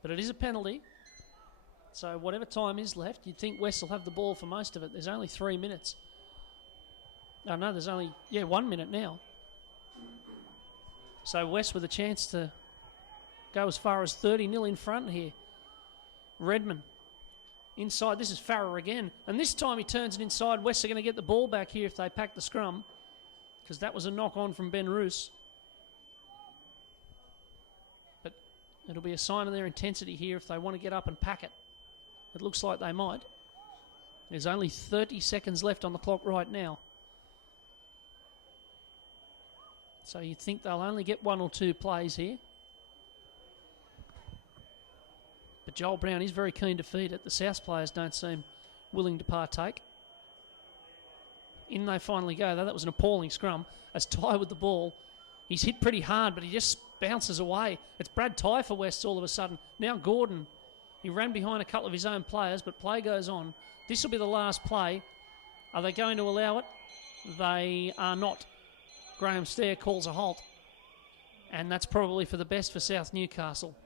But it is a penalty. So whatever time is left, you'd think West will have the ball for most of it. There's only 3 minutes. Oh, no, there's only, 1 minute now. So West with a chance to go as far as 30-0 in front here. Redmond inside. This is Farrer again. And this time he turns it inside. West are going to get the ball back here if they pack the scrum, because that was a knock-on from Ben Roos. But it'll be a sign of their intensity here if they want to get up and pack it. It looks like they might. There's only 30 seconds left on the clock right now. So you'd think they'll only get 1 or 2 plays here. But Joel Brown is very keen to feed it. The South players don't seem willing to partake. In they finally go, though. That was an appalling scrum. As Ty with the ball. He's hit pretty hard, but he just bounces away. It's Brad Ty for West all of a sudden. Now Gordon. He ran behind a couple of his own players, but play goes on. This will be the last play. Are they going to allow it? They are not. Graham Stair calls a halt. And that's probably for the best for South Newcastle,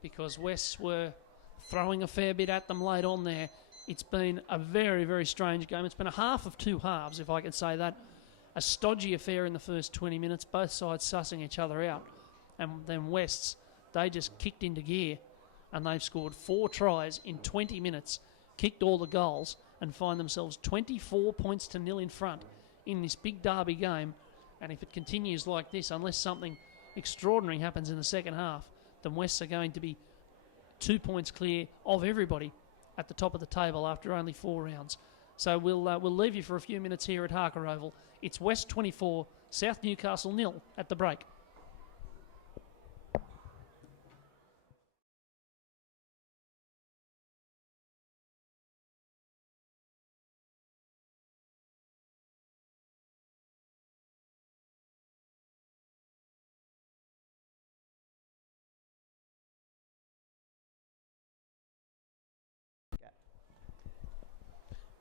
because Wests were throwing a fair bit at them late on there. It's been a very, very strange game. It's been a half of 2 halves, if I can say that. A stodgy affair in the first 20 minutes, both sides sussing each other out. And then Wests, they just kicked into gear, and they've scored 4 tries in 20 minutes, kicked all the goals, and find themselves 24 points to 0 in front in this big derby game. And if it continues like this, unless something extraordinary happens in the second half, then Wests are going to be 2 points clear of everybody at the top of the table after only 4 rounds. So we'll leave you for a few minutes here at Harker Oval. It's West 24, South Newcastle 0 at the break.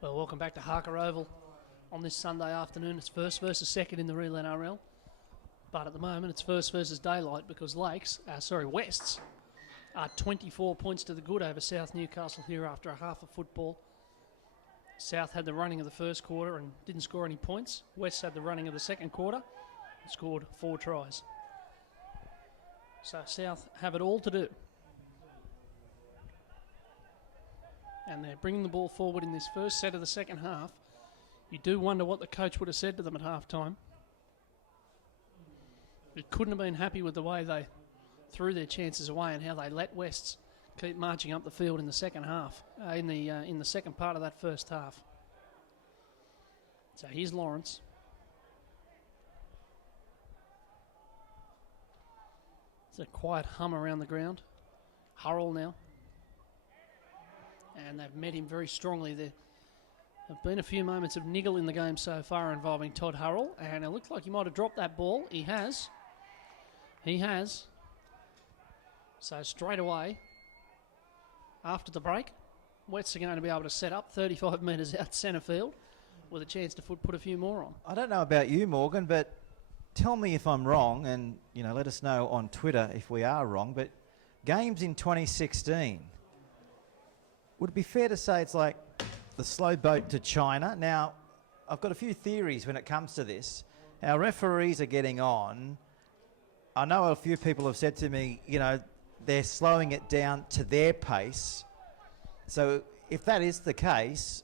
Well, welcome back to Harker Oval on this Sunday afternoon. It's first versus second in the real NRL. But at the moment, it's first versus daylight because Wests are 24 points to the good over South Newcastle here after a half of football. South had the running of the first quarter and didn't score any points. Wests had the running of the second quarter and scored 4 tries. So South have it all to do. And they're bringing the ball forward in this first set of the second half. You do wonder what the coach would have said to them at halftime. He couldn't have been happy with the way they threw their chances away and how they let Wests keep marching up the field in the second half, in the second part of that first half. So here's Lawrence. It's a quiet hum around the ground. Hurrell now. And they've met him very strongly. There have been a few moments of niggle in the game so far involving Todd Hurrell, and it looks like he might have dropped that ball. He has. So straight away, after the break, Wests are going to be able to set up 35 metres out centre field with a chance to put a few more on. I don't know about you, Morgan, but tell me if I'm wrong, and let us know on Twitter if we are wrong, but games in 2016, would it be fair to say it's like the slow boat to China? Now, I've got a few theories when it comes to this. Our referees are getting on. I know a few people have said to me, they're slowing it down to their pace. So if that is the case,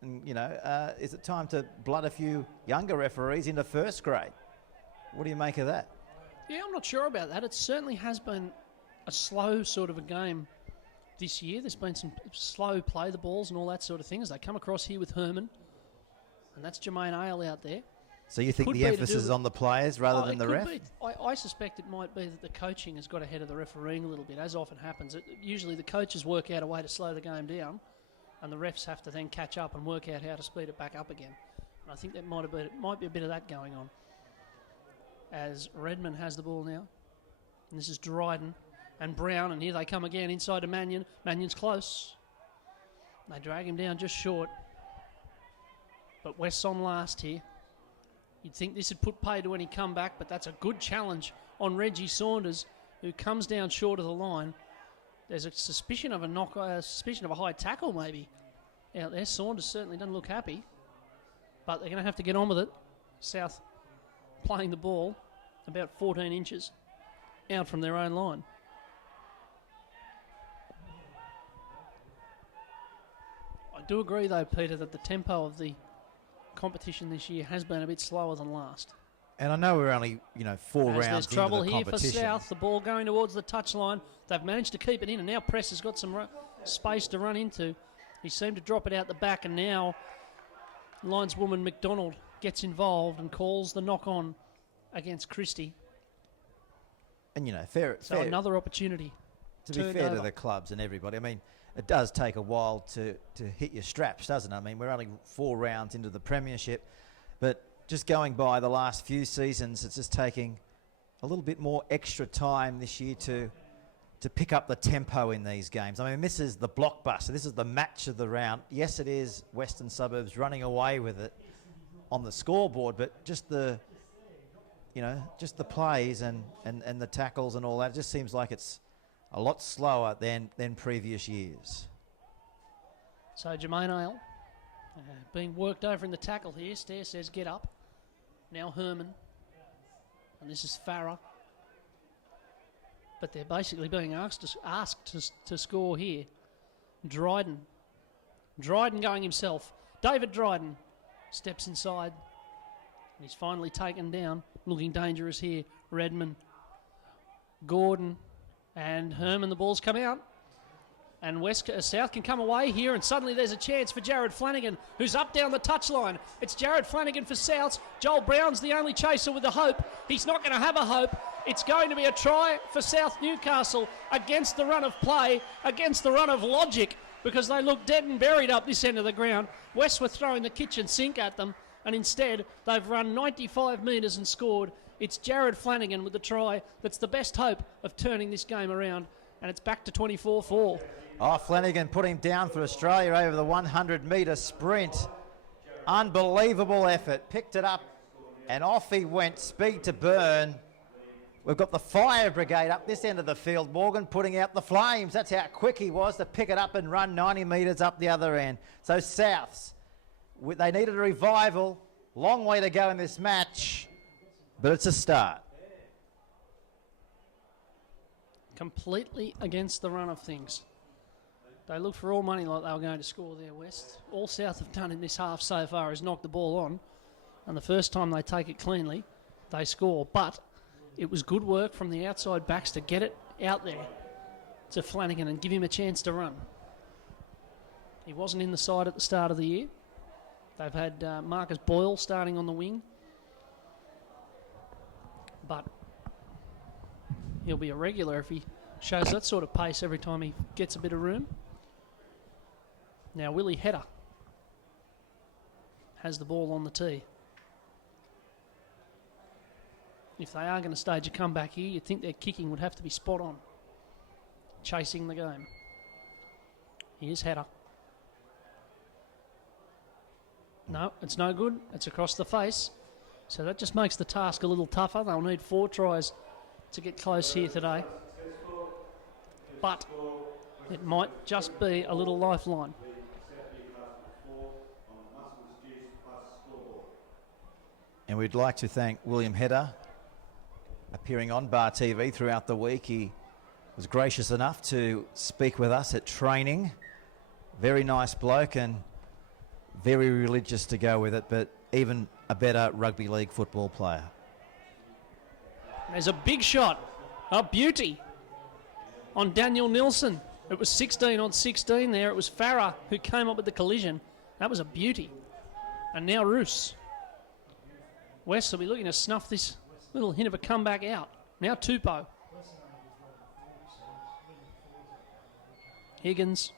is it time to blood a few younger referees into first grade? What do you make of that? Yeah, I'm not sure about that. It certainly has been a slow sort of a game this year. There's been some slow play the balls and all that sort of thing as they come across here with Herman. And that's Jermaine Ale out there. So you think the emphasis is on the players rather than the ref? I suspect it might be that the coaching has got ahead of the refereeing a little bit, as often happens. Usually the coaches work out a way to slow the game down, and the refs have to then catch up and work out how to speed it back up again. And I think that might be a bit of that going on. As Redmond has the ball now, and this is Dryden and Brown, and here they come again inside to Mannion. Mannion's close. They drag him down just short. But West's on last here. You'd think this would put pay to any comeback, but that's a good challenge on Reggie Saunders, who comes down short of the line. There's a suspicion of a high tackle maybe out there. Saunders certainly doesn't look happy, but they're going to have to get on with it. South playing the ball about 14 inches out from their own line. I do agree, though, Peter, that the tempo of the competition this year has been a bit slower than last. And I know we're only, 4 rounds into the competition. There's trouble here for South. The ball going towards the touchline. They've managed to keep it in, and now Press has got some space to run into. He seemed to drop it out the back, and now lineswoman McDonald gets involved and calls the knock-on against Christie. And, So another opportunity. To be fair to the clubs and everybody, I mean, it does take a while to hit your straps, doesn't it? I mean, we're only 4 rounds into the premiership, but just going by the last few seasons, it's just taking a little bit more extra time this year to pick up the tempo in these games. I mean, this is the blockbuster. This is the match of the round. Yes, it is Western Suburbs running away with it on the scoreboard, but just the plays and the tackles and all that, it just seems like it's a lot slower than previous years. So Jermaine Ale being worked over in the tackle here. Stair says get up. Now Herman. And this is Farah. But they're basically being asked to score here. Dryden going himself. David Dryden steps inside He's finally taken down. Looking dangerous here. Redmond, Gordon, and Herman. The ball's come out. And South can come away here, and suddenly there's a chance for Jared Flanagan, who's up down the touchline. It's Jared Flanagan for Souths. Joel Brown's the only chaser with the hope. He's not going to have a hope. It's going to be a try for South Newcastle against the run of play, against the run of logic, because they look dead and buried up this end of the ground. West were throwing the kitchen sink at them, and instead they've run 95 metres and scored. It's Jared Flanagan with the try that's the best hope of turning this game around, and it's back to 24-4. Oh, Flanagan put him down for Australia over the 100-metre sprint. Unbelievable effort. Picked it up and off he went. Speed to burn. We've got the fire brigade up this end of the field. Morgan putting out the flames. That's how quick he was to pick it up and run 90 metres up the other end. So Souths, they needed a revival. Long way to go in this match, but it's a start. Completely against the run of things. They looked for all money like they were going to score there, West. All South have done in this half so far is knock the ball on, and the first time they take it cleanly, they score. But it was good work from the outside backs to get it out there to Flanagan and give him a chance to run. He wasn't in the side at the start of the year. They've had Marcus Boyle starting on the wing, but he'll be a regular if he shows that sort of pace every time he gets a bit of room. Now Willie Hedder has the ball on the tee. If they are going to stage a comeback here, you'd think their kicking would have to be spot on, chasing the game. Here's Hedder. No, it's no good. It's across the face. So that just makes the task a little tougher. They'll need 4 tries to get close here today. But it might just be a little lifeline. And we'd like to thank William Hedder, appearing on Bar TV throughout the week. He was gracious enough to speak with us at training. Very nice bloke and very religious to go with it, but even a better rugby league football player. There's a big shot, a beauty, on Daniel Nilsson. It was 16 on 16 there. It was Farah who came up with the collision. That was a beauty. And now Roos. West will be looking to snuff this little hint of a comeback out. Now Tupou. Higgins.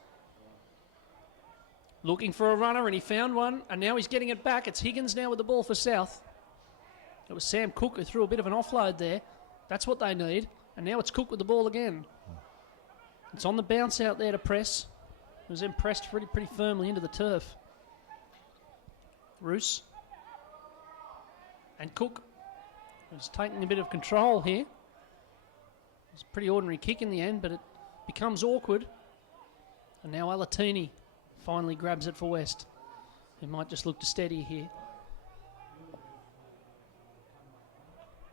Looking for a runner, and he found one, and now he's getting it back. It's Higgins now with the ball for South. It was Sam Cook who threw a bit of an offload there. That's what they need. And now it's Cook with the ball again. It's on the bounce out there to press. It was then pressed pretty firmly into the turf. Roos. And Cook is taking a bit of control here. It's a pretty ordinary kick in the end, but it becomes awkward. And now Alatini finally grabs it for West. He might just look to steady here.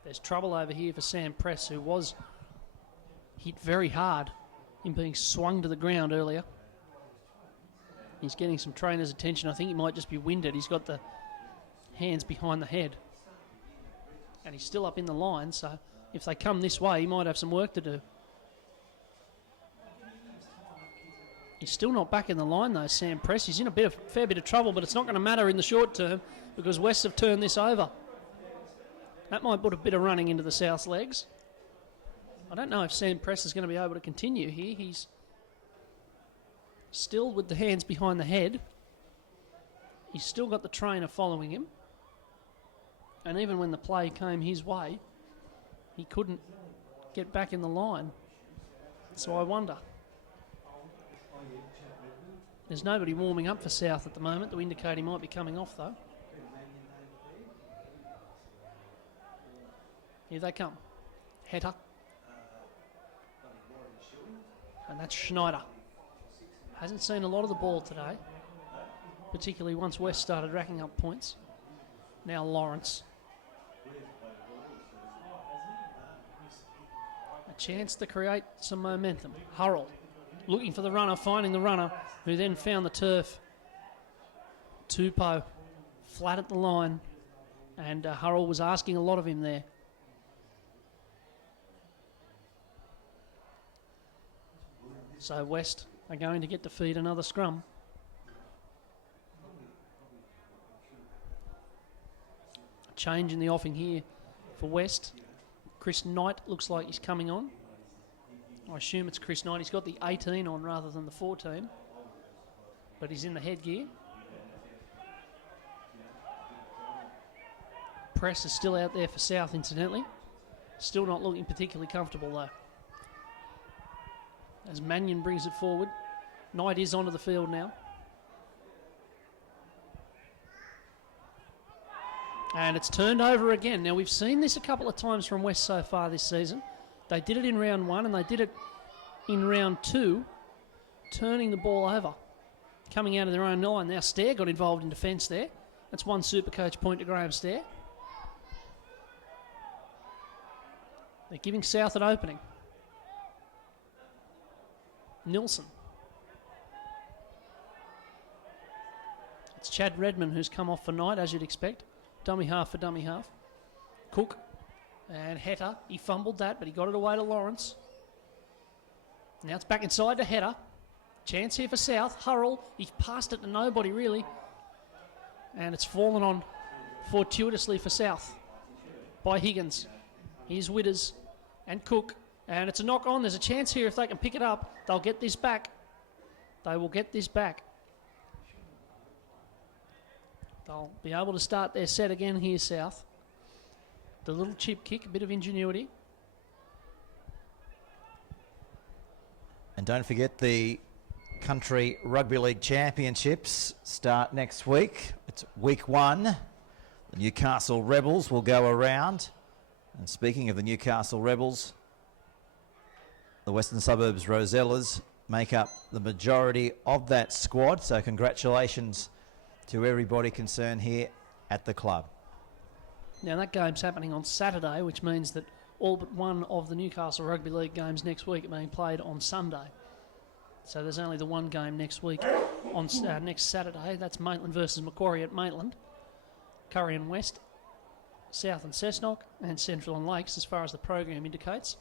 There's trouble over here for Sam Press, who was hit very hard in being swung to the ground earlier. He's getting some trainers' attention. I think he might just be winded. He's got the hands behind the head. And he's still up in the line, so if they come this way, he might have some work to do. He's still not back in the line, though, Sam Press. He's in a fair bit of trouble, but it's not going to matter in the short term because West have turned this over. That might put a bit of running into the South's legs. I don't know if Sam Press is going to be able to continue here. He's still with the hands behind the head. He's still got the trainer following him. And even when the play came his way, he couldn't get back in the line. So I wonder. There's nobody warming up for South at the moment to indicate he might be coming off, though. Here they come. Heta. And that's Schneider. Hasn't seen a lot of the ball today, particularly once West started racking up points. Now Lawrence. A chance to create some momentum. Hurrell looking for the runner, finding the runner, who then found the turf. Tupou flat at the line, And Hurrell was asking a lot of him there. So West are going to get to feed another scrum. Change in the offing here for West. Chris Knight looks like he's coming on. I assume it's Chris Knight. He's got the 18 on rather than the 14. But he's in the headgear. Press is still out there for South, incidentally. Still not looking particularly comfortable, though. As Mannion brings it forward. Knight is onto the field now. And it's turned over again. Now, we've seen this a couple of times from West so far this season. They did it in round 1 and they did it in round 2, turning the ball over, coming out of their own line. Now, Stair got involved in defence there. That's one Supercoach point to Graham Stair. They're giving South an opening. Nilsson. It's Chad Redman who's come off for Knight, as you'd expect. Dummy half for dummy half. Cook and Hetta. He fumbled that, but he got it away to Lawrence. Now it's back inside to Hetta. Chance here for South. Hurrell. He's passed it to nobody, really. And it's fallen on fortuitously for South by Higgins. Here's Witters and Cook. And it's a knock on. There's a chance here if they can pick it up. They'll get this back. They will get this back. They'll be able to start their set again here, South. The little chip kick, a bit of ingenuity. And don't forget the Country Rugby League Championships start next week. It's week 1. The Newcastle Rebels will go around. And speaking of the Newcastle Rebels, the Western Suburbs Rosellas make up the majority of that squad. So congratulations to everybody concerned here at the club. Now that game's happening on Saturday, which means that all but one of the Newcastle Rugby League games next week are being played on Sunday. So there's only the one game next week on next Saturday. That's Maitland versus Macquarie at Maitland. Curry and West, South and Cessnock, and Central and Lakes, as far as the program indicates,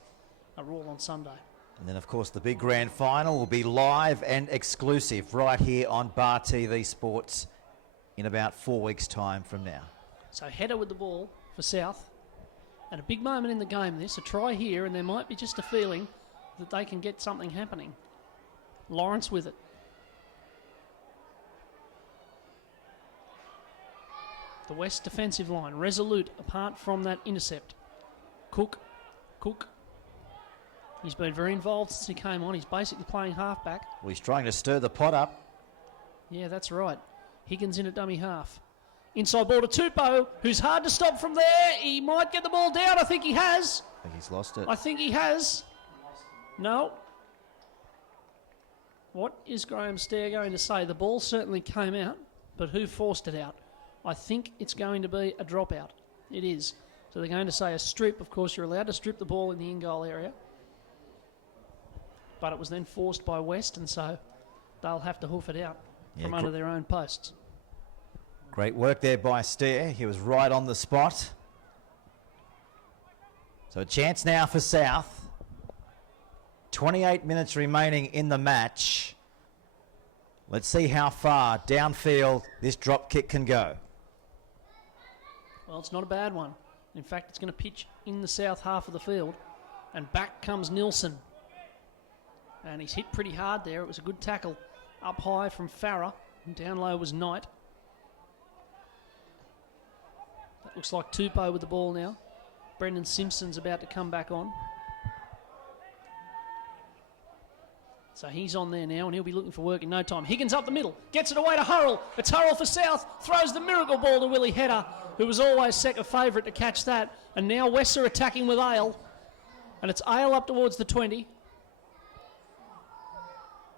are all on Sunday. And then, of course, the big grand final will be live and exclusive right here on Bar TV Sports in about 4 weeks' time from now. So Header with the ball for South. And a big moment in the game this, a try here, and there might be just a feeling that they can get something happening. Lawrence with it. The West defensive line, resolute apart from that intercept. Cook. He's been very involved since he came on. He's basically playing halfback. Well, he's trying to stir the pot up. Yeah, that's right. Higgins in at dummy half. Inside ball to Tupou, who's hard to stop from there. He might get the ball down. I think he has. I think he's lost it. I think he has. No. What is Graham Stair going to say? The ball certainly came out, but who forced it out? I think it's going to be a dropout. It is. So they're going to say a strip. Of course, you're allowed to strip the ball in the in-goal area. But it was then forced by West, and so they'll have to hoof it out from under their own posts. Great work there by Stair. He was right on the spot. So a chance now for South. 28 minutes remaining in the match. Let's see how far downfield this drop kick can go. Well, it's not a bad one. In fact, it's going to pitch in the south half of the field. And back comes Nilsson. And he's hit pretty hard there. It was a good tackle up high from Farah. And down low was Knight. That looks like Tupou with the ball now. Brendan Simpson's about to come back on. So he's on there now, and he'll be looking for work in no time. Higgins up the middle, gets it away to Hurrell. It's Hurrell for South, throws the miracle ball to Willie Hedder, who was always second favourite to catch that. And now Wests are attacking with Ale. And it's Ale up towards the 20.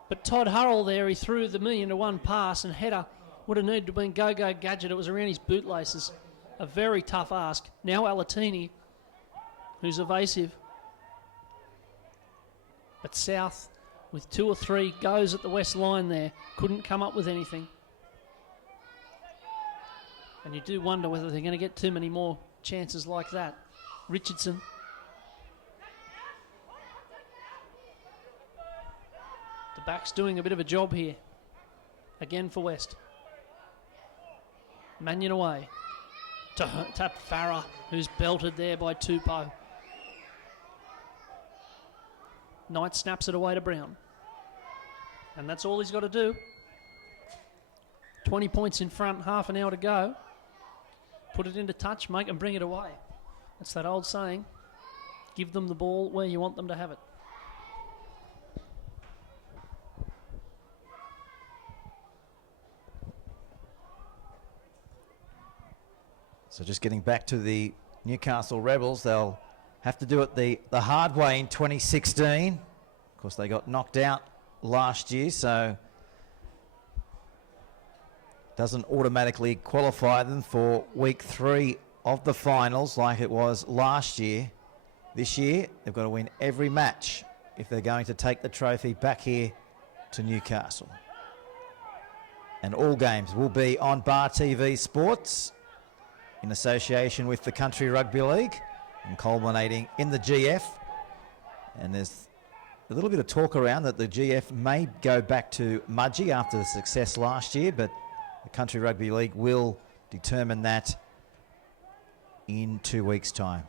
But Todd Hurrell there, he threw the 1,000,000-to-1 pass, and Hedder would have needed to have been go-go gadget. It was around his bootlaces. A very tough ask. Now Alatini, who's evasive. But South, with 2 or 3 goes at the West line there, couldn't come up with anything. And you do wonder whether they're going to get too many more chances like that. Richardson. The back's doing a bit of a job here. Again for West. Mannion away. To tap Farah, who's belted there by Tupou. Knight snaps it away to Brown. And that's all he's got to do. 20 points in front, half an hour to go. Put it into touch, make them bring it away. That's that old saying. Give them the ball where you want them to have it. So just getting back to the Newcastle Rebels, they'll have to do it the hard way in 2016. Of course, they got knocked out last year, so doesn't automatically qualify them for week 3 of the finals like it was last year. This year, they've got to win every match if they're going to take the trophy back here to Newcastle. And all games will be on Bar TV Sports in association with the Country Rugby League and culminating in the GF. And there's a little bit of talk around that the GF may go back to Mudgee after the success last year, but the Country Rugby League will determine that in 2 weeks' time.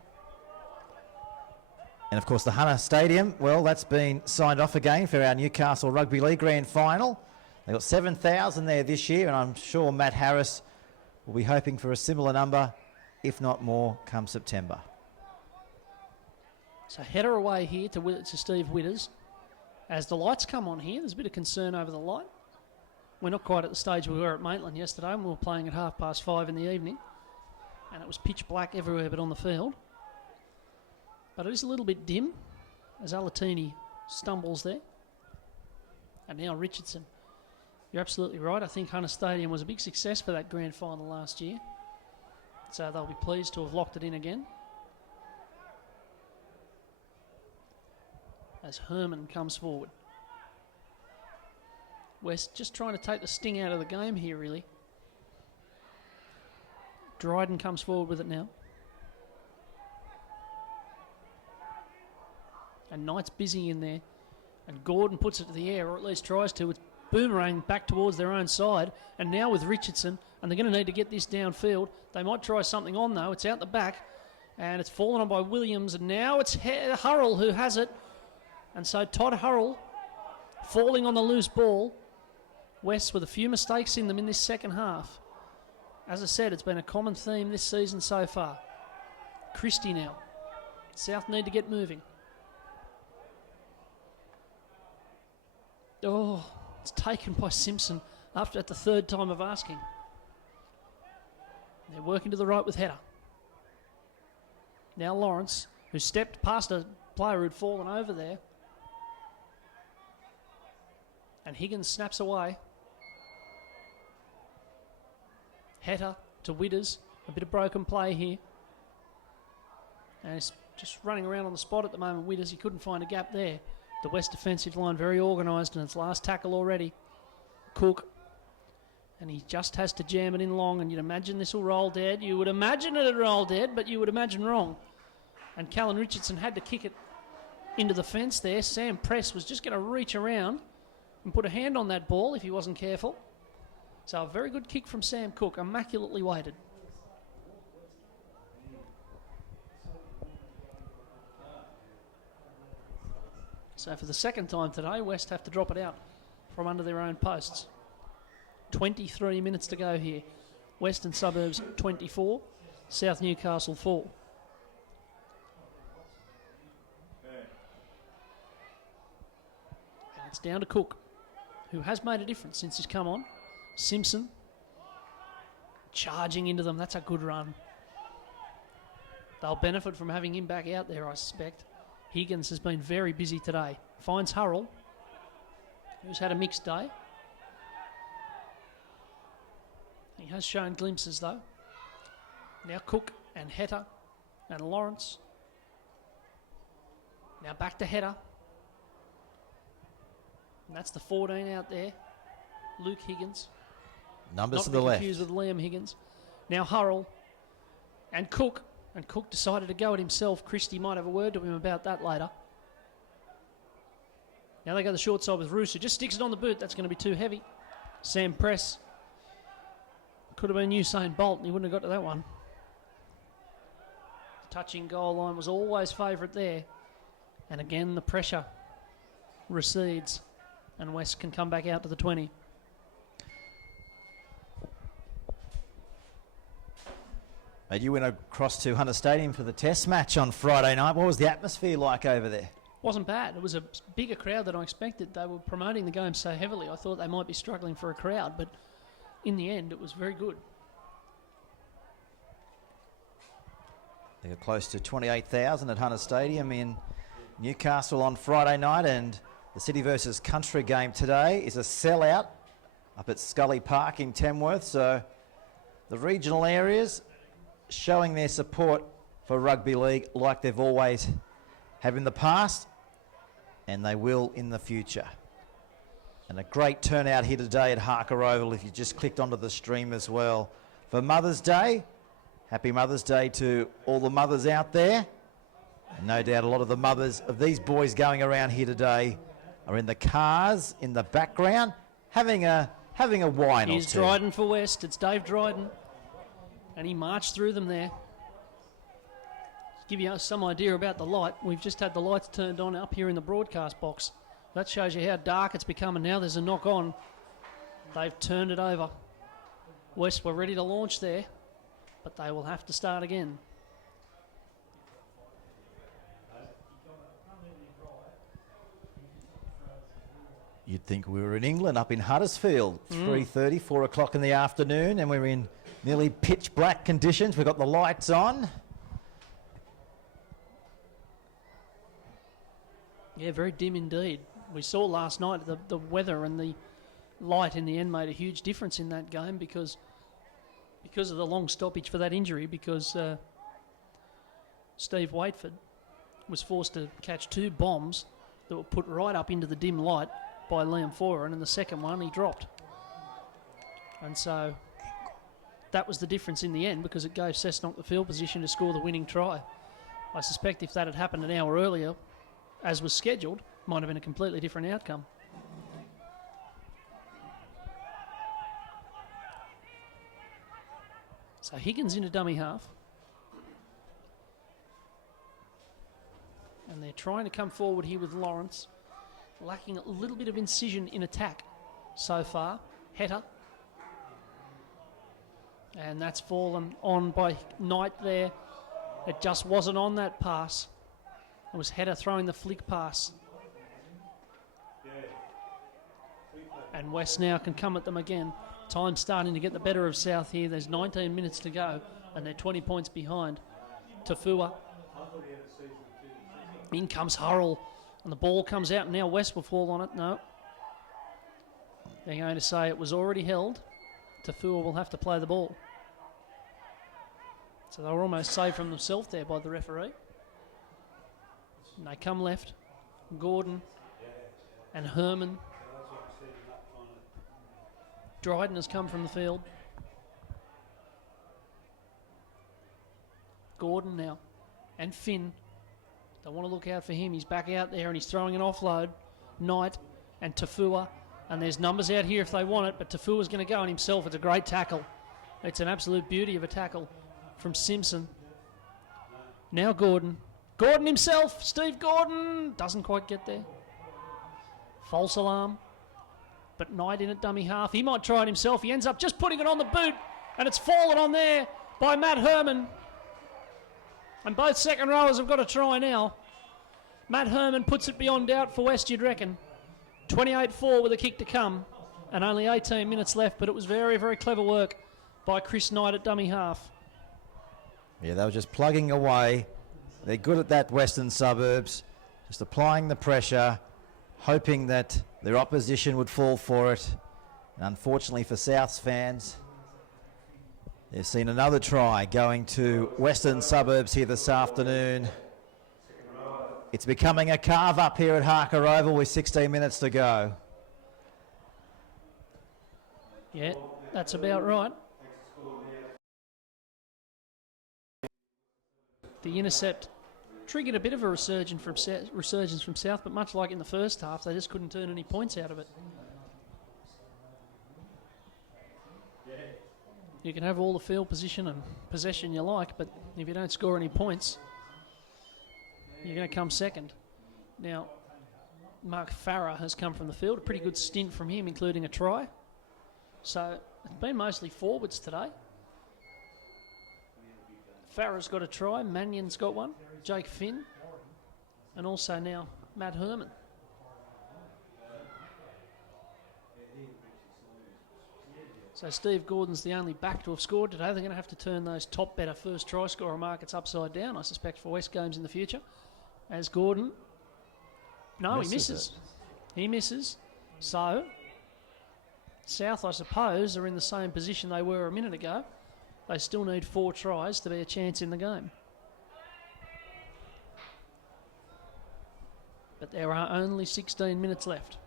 And of course the Hunter Stadium, well, that's been signed off again for our Newcastle Rugby League Grand Final. They got 7,000 there this year, and I'm sure Matt Harris will be hoping for a similar number, if not more, come September. So header away here to Steve Witters. As the lights come on here, there's a bit of concern over the light. We're not quite at the stage we were at Maitland yesterday when we were playing at 5:30 in the evening. And it was pitch black everywhere but on the field. But it is a little bit dim as Alatini stumbles there. And now Richardson. You're absolutely right. I think Hunter Stadium was a big success for that grand final last year. So they'll be pleased to have locked it in again. As Herman comes forward. West just trying to take the sting out of the game here, really. Dryden comes forward with it now. And Knight's busy in there. And Gordon puts it to the air, or at least tries to. It's boomerang back towards their own side. And now with Richardson, and they're going to need to get this downfield. They might try something on, though. It's out the back. And it's fallen on by Williams. And now it's Hurrell who has it. And so Todd Hurrell falling on the loose ball. West with a few mistakes in them in this second half. As I said, it's been a common theme this season so far. Christie now. South need to get moving. Oh, it's taken by Simpson after at the third time of asking. They're working to the right with header. Now Lawrence, who stepped past a player who'd fallen over there. And Higgins snaps away. Hetta to Witters. A bit of broken play here. And he's just running around on the spot at the moment. Witters, he couldn't find a gap there. The West defensive line very organised, and its last tackle already. Cook. And he just has to jam it in long, and you'd imagine this will roll dead. You would imagine it'd roll dead, but you would imagine wrong. And Callan Richardson had to kick it into the fence there. Sam Press was just going to reach around and put a hand on that ball if he wasn't careful. So a very good kick from Sam Cook, immaculately weighted. So for the second time today, West have to drop it out from under their own posts. 23 minutes to go here. Western Suburbs 24, South Newcastle 4. And it's down to Cook, who has made a difference since he's come on. Simpson charging into them. That's a good run. They'll benefit from having him back out there, I suspect. Higgins has been very busy today. Finds Hurrell, who's had a mixed day. He has shown glimpses, though. Now Cook and Hetta and Lawrence. Now back to Hetta. And that's the 14 out there. Luke Higgins. Numbers Not to the left. confused with Liam Higgins. Now Hurrell and Cook. And Cook decided to go at himself. Christie might have a word to him about that later. Now they go the short side with Roos, who just sticks it on the boot. That's going to be too heavy. Sam Press. Could have been Usain Bolt, and he wouldn't have got to that one. Touching goal line was always favourite there. And again, the pressure recedes. And West can come back out to the 20. You went across to Hunter Stadium for the test match on Friday night. What was the atmosphere like over there? Wasn't bad. It was a bigger crowd than I expected. They were promoting the game so heavily. I thought they might be struggling for a crowd, but in the end, it was very good. They got close to 28,000 at Hunter Stadium in Newcastle on Friday night, and the City versus Country game today is a sellout up at Scully Park in Tamworth. So the regional areas showing their support for rugby league like they've always have in the past, and they will in the future. And a great turnout here today at Harker Oval if you just clicked onto the stream as well. For Mother's Day, happy Mother's Day to all the mothers out there. And no doubt a lot of the mothers of these boys going around here today are in the cars in the background having a wine or two. Here's Dryden for West. It's Dave Dryden. And he marched through them there. To give you some idea about the light, we've just had the lights turned on up here in the broadcast box. That shows you how dark it's become, and now there's a knock on. They've turned it over. West were ready to launch there, but they will have to start again. You'd think we were in England, up in Huddersfield, 3:30, 4 o'clock in the afternoon, and we're in nearly pitch black conditions. We've got the lights on. Yeah, very dim indeed. We saw last night the weather and the light in the end made a huge difference in that game because of the long stoppage for that injury, because Steve Waitford was forced to catch 2 bombs that were put right up into the dim light by Liam Foran, and the second one he dropped. And so that was the difference in the end, because it gave Cessnock the field position to score the winning try. I suspect if that had happened an hour earlier, as was scheduled, might have been a completely different outcome. So Higgins into dummy half. And they're trying to come forward here with Lawrence, lacking a little bit of incision in attack so far. Hetta. And that's fallen on by Knight there. It just wasn't on that pass. It was Hetta throwing the flick pass. And West now can come at them again. Time starting to get the better of South here. There's 19 minutes to go, and they're 20 points behind. Tafua. In comes Hurrell, and the ball comes out, and now West will fall on it. No. They're going to say it was already held. Tafua will have to play the ball. So they were almost saved from themselves there by the referee. And they come left. Gordon and Herman. Dryden has come from the field. Gordon now. And Finn. They want to look out for him. He's back out there and he's throwing an offload. Knight and Tafua. And there's numbers out here if they want it, but Tafua's going to go on himself. It's a great tackle. It's an absolute beauty of a tackle from Simpson. Now Gordon. Gordon himself. Steve Gordon. Doesn't quite get there. False alarm. But Knight in at dummy half. He might try it himself. He ends up just putting it on the boot, and it's fallen on there by Matt Herman. And both second rowers have got to try now. Matt Herman puts it beyond doubt for West, you'd reckon. 28-4 with a kick to come, and only 18 minutes left, but it was very, very clever work by Chris Knight at dummy half. Yeah, they were just plugging away. They're good at that, Western Suburbs. Just applying the pressure, hoping that their opposition would fall for it. And unfortunately for South's fans, they've seen another try going to Western Suburbs here this afternoon. It's becoming a carve up here at Harker Oval with 16 minutes to go. Yeah, that's about right. The intercept triggered a bit of a resurgence from South, but much like in the first half, they just couldn't turn any points out of it. You can have all the field position and possession you like, but if you don't score any points, you're going to come second. Now, Mark Farah has come from the field, a pretty good stint from him, including a try. So it's been mostly forwards today. Farah's got a try, Mannion's got one, Jake Finn, and also now Matt Herman. So Steve Gordon's the only back to have scored today. They're going to have to turn those top better first try scorer markets upside down, I suspect, for West games in the future. As Gordon, no, he misses. He misses. So South, I suppose, are in the same position they were a minute ago. They still need 4 tries to be a chance in the game. But there are only 16 minutes left.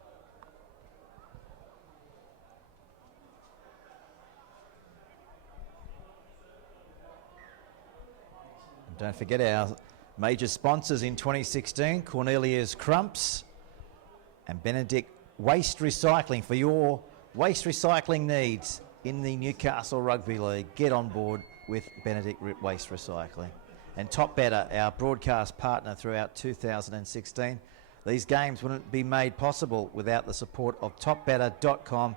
Don't forget our major sponsors in 2016, Cornelia's Crumps and Benedict Waste Recycling for your waste recycling needs in the Newcastle Rugby League. Get on board with Benedict Waste Recycling. And Top Better, our broadcast partner throughout 2016. These games wouldn't be made possible without the support of topbetter.com.au.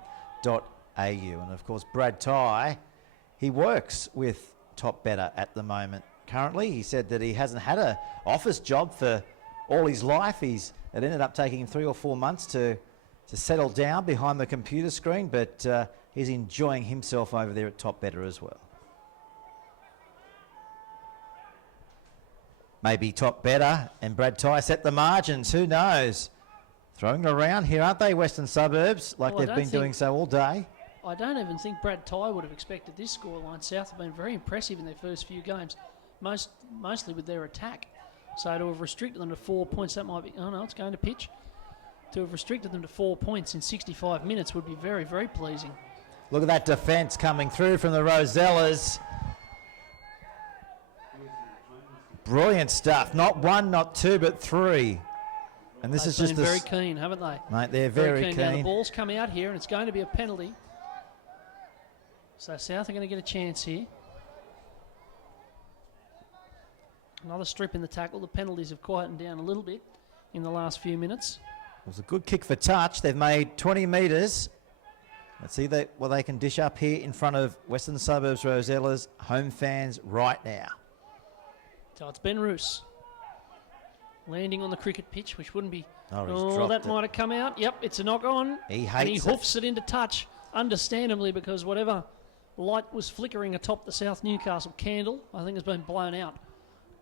And of course, Brad Tye, he works with Top Better at the moment. Currently, he said that he hasn't had an office job for all his life. It ended up taking him 3 or 4 months to settle down behind the computer screen, but he's enjoying himself over there at Top Better as well. Maybe Top Better and Brad Tye set the margins, who knows? Throwing around here, aren't they, Western Suburbs, like they've been doing so all day? I don't even think Brad Tye would have expected this scoreline. South have been very impressive in their first few games, mostly with their attack. So to have restricted them to 4 points, that might be... Oh, no, it's going to pitch. To have restricted them to 4 points in 65 minutes would be very, very pleasing. Look at that defence coming through from the Rosellas. Brilliant stuff. Not 1, not 2, but 3. And this is just very keen, haven't they? Mate, they're very keen. Now the ball's come out here, and it's going to be a penalty. So South are going to get a chance here. Another strip in the tackle. The penalties have quietened down a little bit in the last few minutes. It was a good kick for touch. They've made 20 metres. Let's see what they can dish up here in front of Western Suburbs Rosellas home fans right now. So it's Ben Roos landing on the cricket pitch, which wouldn't be... Oh, that might have come out. Yep, it's a knock on. He hates and he hoofs it into touch, understandably, because whatever light was flickering atop the South Newcastle candle, I think has been blown out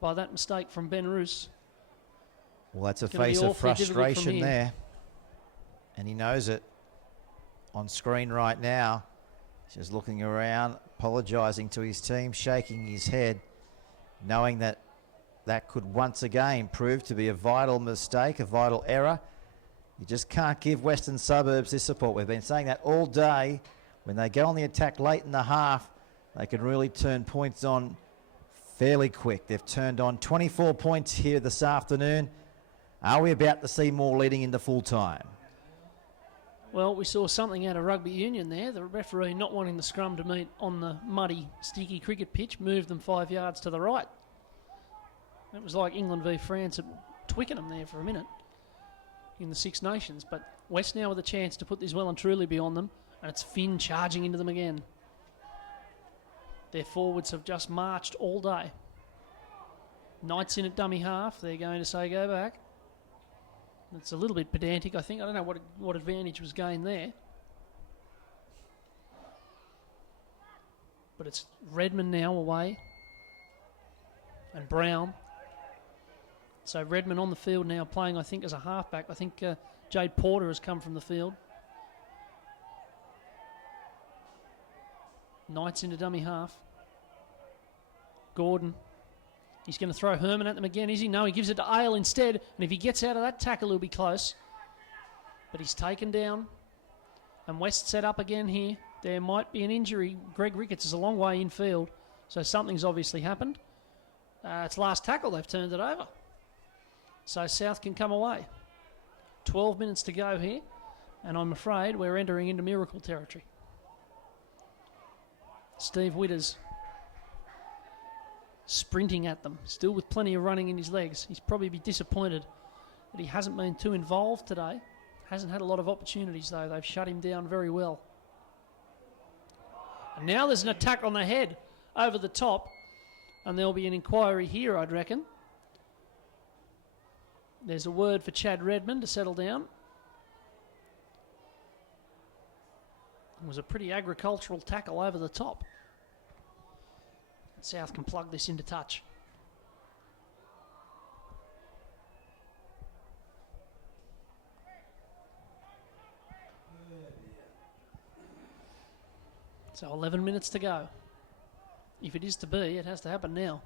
by that mistake from Ben Roos. Well, that's a face of frustration there. And he knows it on screen right now. He's just looking around, apologising to his team, shaking his head, knowing that could once again prove to be a vital mistake, a vital error. You just can't give Western Suburbs this support. We've been saying that all day. When they go on the attack late in the half, they can really turn points on fairly quick. They've turned on 24 points here this afternoon. Are we about to see more leading into full time? Well, we saw something out of rugby union there. The referee not wanting the scrum to meet on the muddy, sticky cricket pitch moved them 5 yards to the right. It was like England v France at Twickenham there for a minute in the Six Nations. But West now with a chance to put this well and truly beyond them, and it's Finn charging into them again. Their forwards have just marched all day. Knights in at dummy half. They're going to say go back. It's a little bit pedantic, I think. I don't know what advantage was gained there. But it's Redmond now away. And Brown. So Redmond on the field now playing, I think, as a halfback. I think Jade Porter has come from the field. Knights into dummy half. Gordon. He's going to throw Herman at them again, is he? No, he gives it to Ale instead. And if he gets out of that tackle, he'll be close. But he's taken down. And West set up again here. There might be an injury. Greg Ricketts is a long way infield. So something's obviously happened. It's last tackle, they've turned it over. So South can come away. 12 minutes to go here, and I'm afraid we're entering into miracle territory. Steve Witters sprinting at them, still with plenty of running in his legs. He's probably be disappointed that he hasn't been too involved today. Hasn't had a lot of opportunities though. They've shut him down very well. And now there's an attack on the head over the top, and there'll be an inquiry here, I'd reckon. There's a word for Chad Redmond to settle down. It was a pretty agricultural tackle over the top. South can plug this into touch. So 11 minutes to go. If it is to be, it has to happen now.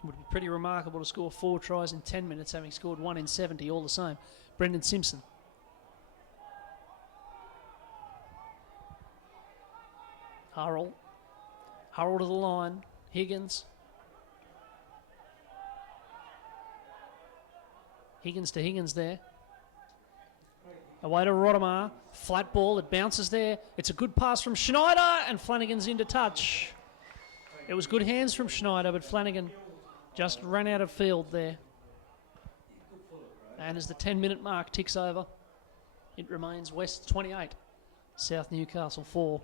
It would be pretty remarkable to score 4 tries in 10 minutes, having scored 1 in 70 all the same. Brendan Simpson. Hurrell to the line. Higgins. Higgins to Higgins there. Away to Rodomar. Flat ball. It bounces there. It's a good pass from Schneider, and Flanagan's into touch. It was good hands from Schneider, but Flanagan just ran out of field there. And as the 10-minute mark ticks over, it remains West 28, South Newcastle 4.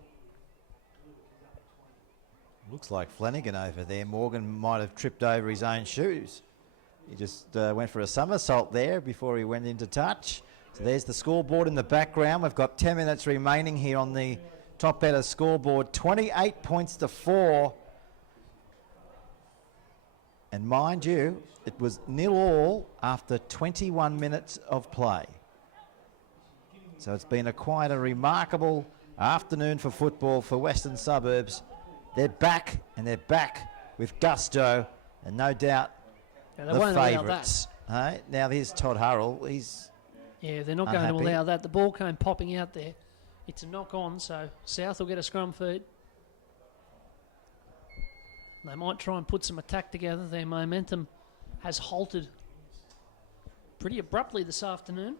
Looks like Flanagan over there. Morgan might have tripped over his own shoes. He just went for a somersault there before he went into touch. So there's the scoreboard in the background. We've got 10 minutes remaining here on the top better scoreboard. 28 points to 4. And mind you, it was 0-all after 21 minutes of play. So it's been quite a remarkable afternoon for football for Western Suburbs. They're back, and they're back with gusto, and no doubt the favourites. Now here's Todd Hurrell. Yeah, they're not going to allow that. The ball came popping out there. It's a knock on, so South will get a scrum feed. They might try and put some attack together. Their momentum has halted pretty abruptly this afternoon.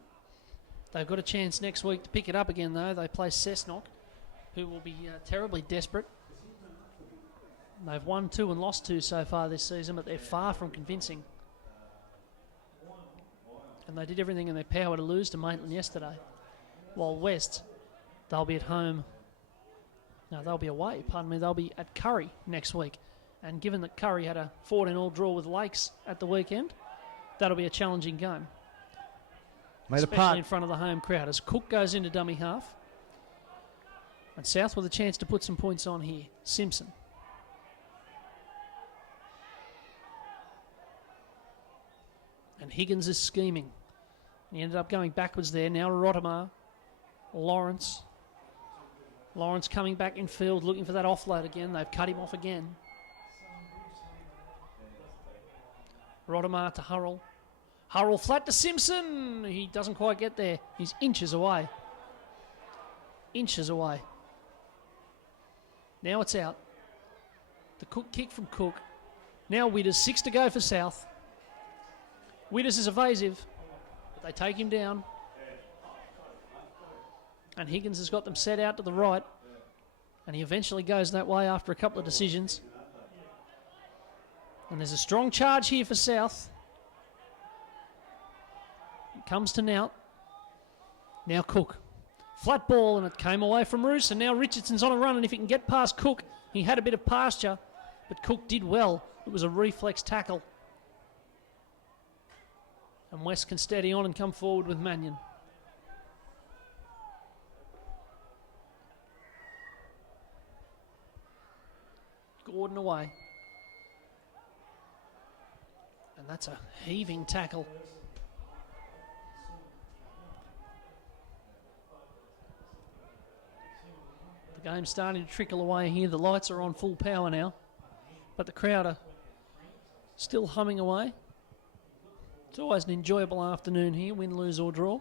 They've got a chance next week to pick it up again, though. They play Cessnock, who will be terribly desperate. They've won 2 and lost 2 so far this season, but they're far from convincing. And they did everything in their power to lose to Maitland yesterday. While West, they'll be at home. No, they'll be away, pardon me. They'll be at Curry next week. And given that Curry had a 14-all draw with Lakes at the weekend, that'll be a challenging game. Especially in front of the home crowd. As Cook goes into dummy half. And South with a chance to put some points on here. Simpson. And Higgins is scheming. He ended up going backwards there. Now Rotomar. Lawrence coming back in field, looking for that offload again. They've cut him off again. Rotomar to Hurrell. Hurrell flat to Simpson. He doesn't quite get there. He's inches away. Inches away. Now it's out. The Cook kick from Cook. Now Witters. 6 to go for South. Witters is evasive, but they take him down. And Higgins has got them set out to the right. And he eventually goes that way after a couple of decisions. And there's a strong charge here for South. It comes to Nout. Now Cook. Flat ball, and it came away from Roos. And now Richardson's on a run, and if he can get past Cook, he had a bit of pasture. But Cook did well. It was a reflex tackle. And West can steady on and come forward with Mannion. Gordon away. And that's a heaving tackle. The game's starting to trickle away here. The lights are on full power now. But the crowd are still humming away. It's always an enjoyable afternoon here, win, lose or draw.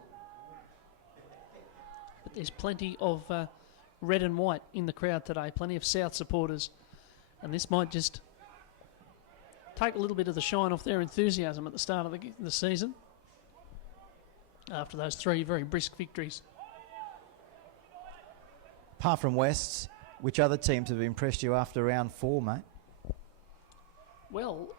But there's plenty of red and white in the crowd today, plenty of South supporters. And this might just take a little bit of the shine off their enthusiasm at the start of the season after those 3 very brisk victories. Apart from Wests, which other teams have impressed you after round 4, mate? Well,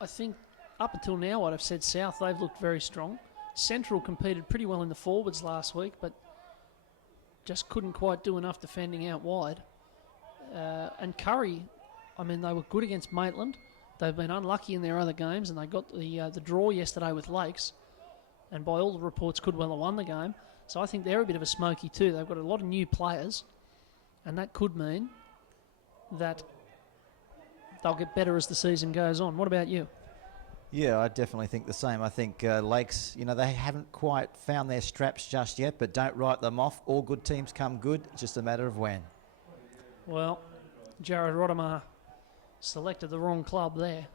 I think up until now, what I've said, South, they've looked very strong. Central competed pretty well in the forwards last week, but just couldn't quite do enough defending out wide. And Curry, I mean, they were good against Maitland. They've been unlucky in their other games, and they got the draw yesterday with Lakes, and by all the reports could well have won the game. So I think they're a bit of a smoky too. They've got a lot of new players, and that could mean that they'll get better as the season goes on. What about you? Yeah, I definitely think the same. I think Lakes, they haven't quite found their straps just yet, but don't write them off. All good teams come good. It's just a matter of when. Well, Jared Rodemer selected the wrong club there.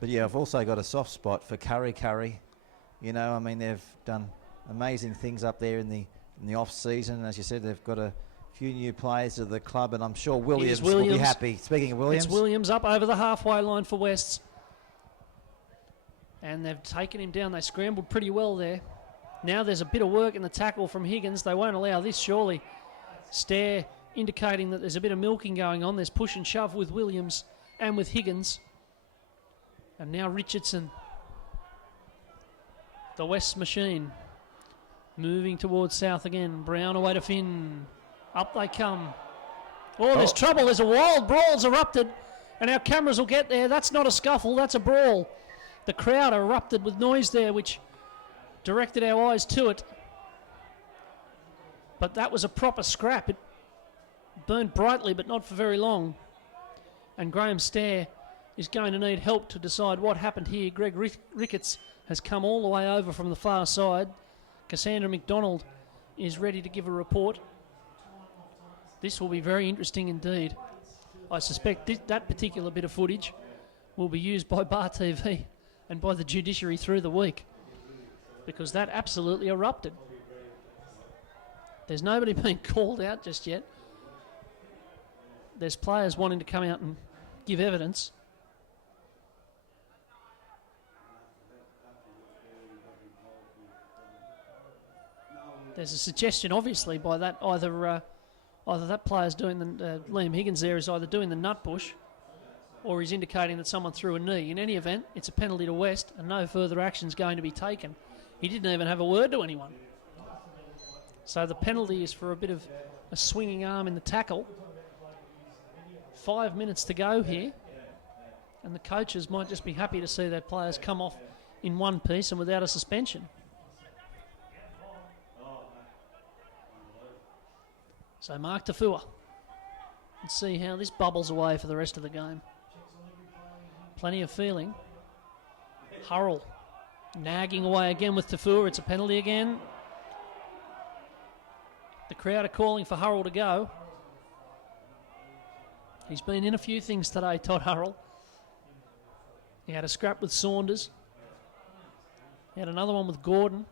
But yeah, I've also got a soft spot for Curry. I mean, they've done amazing things up there in the off season. As you said, they've got a few new players to the club, and I'm sure Williams will be happy. Speaking of Williams, it's Williams up over the halfway line for Wests, and they've taken him down. They scrambled pretty well there. Now there's a bit of work in the tackle from Higgins. They won't allow this, surely. Stare indicating that there's a bit of milking going on. There's push and shove with Williams and with Higgins. And now Richardson. The West machine. Moving towards South again. Brown away to Finn. Up they come. Oh, there's trouble. There's a wild brawl's erupted. And our cameras will get there. That's not a scuffle. That's a brawl. The crowd erupted with noise there, which directed our eyes to it. But that was a proper scrap. It burned brightly, but not for very long. And Graham Stair is going to need help to decide what happened here. Greg Ricketts has come all the way over from the far side. Cassandra McDonald is ready to give a report. This will be very interesting indeed. I suspect that particular bit of footage will be used by Bar TV and by the judiciary through the week, because that absolutely erupted. There's nobody being called out just yet. There's players wanting to come out and give evidence. There's a suggestion, obviously, by that either that player's doing the Liam Higgins there is either doing the nut push, or he's indicating that someone threw a knee. In any event, it's a penalty to West, and no further action is going to be taken. He didn't even have a word to anyone. So the penalty is for a bit of a swinging arm in the tackle. 5 minutes to go here, and the coaches might just be happy to see their players come off in one piece and without a suspension. So Mark Tafua. Let's see how this bubbles away for the rest of the game. Plenty of feeling. Hurrell nagging away again with Tafua. It's a penalty again. The crowd are calling for Hurrell to go. He's been in a few things today, Todd Hurrell. He had a scrap with Saunders. He had another one with Gordon.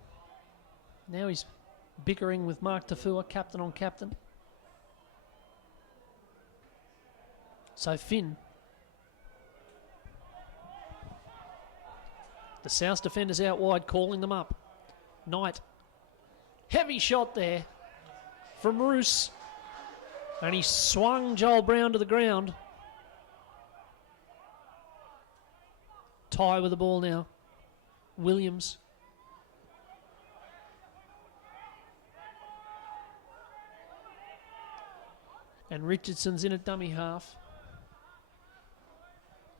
Now he's bickering with Mark Tafua, captain on captain. So Finn. The South defenders out wide, calling them up. Knight. Heavy shot there from Roos. And he swung Joel Brown to the ground. Ty with the ball now. Williams. And Richardson's in a dummy half.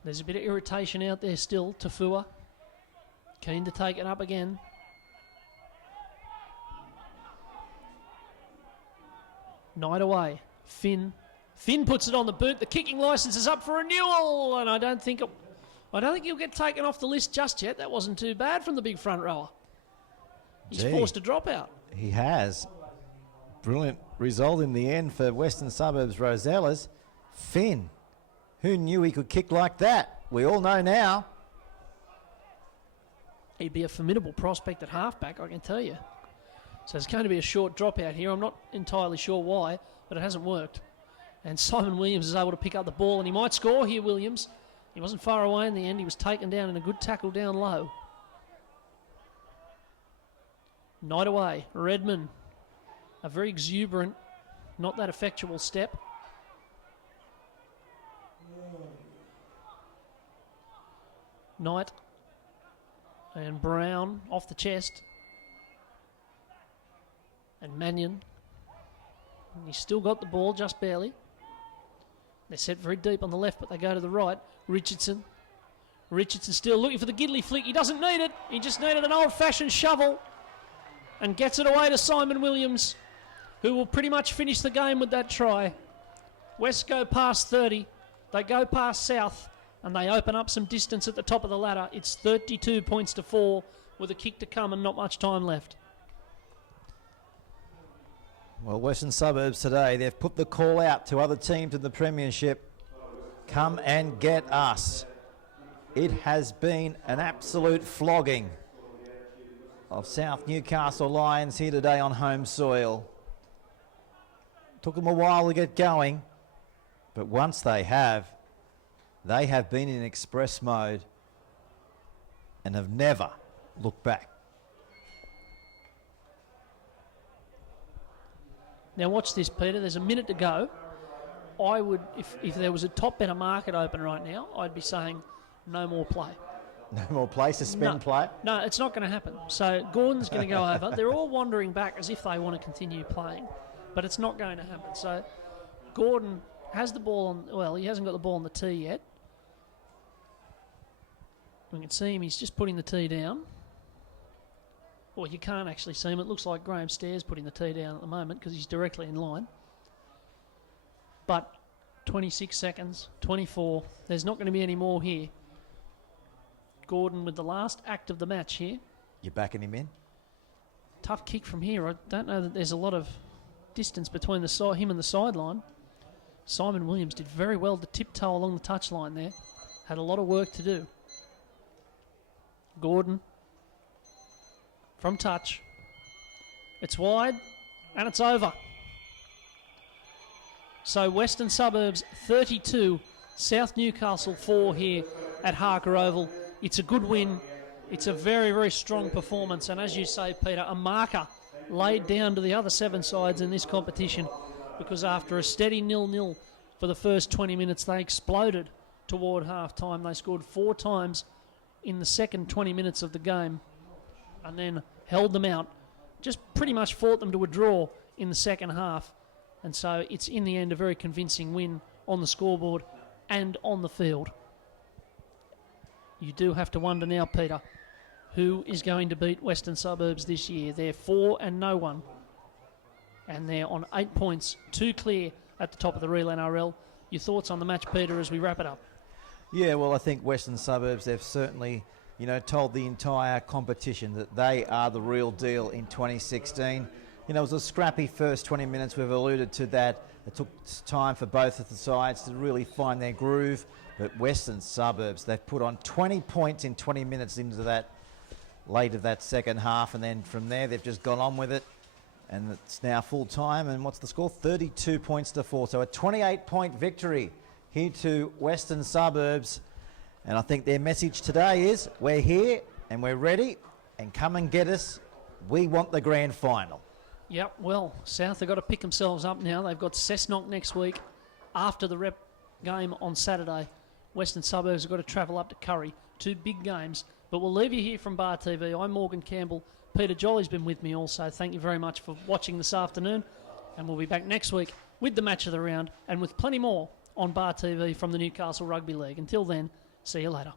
There's a bit of irritation out there still. Tafua keen to take it up again. Knight away. Finn puts it on the boot. The kicking licence is up for renewal, and I don't think he'll get taken off the list just yet. That wasn't too bad from the big front rower. He's forced a dropout. He has. Brilliant result in the end for Western Suburbs Rosellas. Finn, who knew he could kick like that? We all know now. He'd be a formidable prospect at halfback, I can tell you. So it's going to be a short dropout here. I'm not entirely sure why, but it hasn't worked. And Simon Williams is able to pick up the ball, and he might score here, Williams. He wasn't far away in the end. He was taken down in a good tackle down low. Night away. Redman. A very exuberant, not that effectual step. Knight and Brown off the chest. And Mannion. And he's still got the ball, just barely. They're set very deep on the left, but they go to the right. Richardson. Richardson still looking for the Gidley flick. He doesn't need it. He just needed an old-fashioned shovel. And gets it away to Simon Williams, who will pretty much finish the game with that try. West go past 30. They go past South. And they open up some distance at the top of the ladder. It's 32 points to 4 with a kick to come and not much time left. Well, Western Suburbs today, they've put the call out to other teams in the Premiership. Come and get us. It has been an absolute flogging of South Newcastle Lions here today on home soil. Took them a while to get going, but once they have been in express mode and have never looked back. Now watch this, Peter. There's a minute to go. I would, if there was a top better market open right now, I'd be saying no more play. No more play, suspend play? No, it's not going to happen. So Gordon's going to go over. They're all wandering back as if they want to continue playing, but it's not going to happen. So Gordon has the ball on, well, he hasn't got the ball on the tee yet. We can see him, he's just putting the tee down. Well, you can't actually see him. It looks like Graham Stair's putting the tee down at the moment because he's directly in line. But 26 seconds, 24. There's not going to be any more here. Gordon with the last act of the match here. You're backing him in? Tough kick from here. I don't know that there's a lot of distance between him and the sideline. Simon Williams did very well to tiptoe along the touchline there. Had a lot of work to do. Gordon from touch. It's wide and it's over. So Western Suburbs 32, South Newcastle 4 here at Harker Oval. It's a good win. It's a very, very strong performance. And as you say, Peter, a marker laid down to the other 7 sides in this competition, because after a steady 0-0 for the first 20 minutes, they exploded toward half-time. They scored 4 times in the second 20 minutes of the game and then held them out. Just pretty much fought them to a draw in the second half. And so it's in the end a very convincing win on the scoreboard and on the field. You do have to wonder now, Peter, who is going to beat Western Suburbs this year. They're 4-1. And they're on 8 points, 2 clear at the top of the Real NRL. Your thoughts on the match, Peter, as we wrap it up? Yeah, well, I think Western Suburbs, they've certainly, told the entire competition that they are the real deal in 2016. It was a scrappy first 20 minutes. We've alluded to that. It took time for both of the sides to really find their groove. But Western Suburbs, they've put on 20 points in 20 minutes into that late of that second half. And then from there, they've just gone on with it. And it's now full time. And what's the score? 32 points to 4. So a 28-point victory here to Western Suburbs. And I think their message today is, we're here and we're ready, and come and get us. We want the grand final. Yep, well, South have got to pick themselves up now. They've got Cessnock next week after the rep game on Saturday. Western Suburbs have got to travel up to Curry. 2 big games. But we'll leave you here from Bar TV. I'm Morgan Campbell. Peter Jolly's been with me also. Thank you very much for watching this afternoon. And we'll be back next week with the match of the round and with plenty more on Bar TV from the Newcastle Rugby League. Until then, see you later.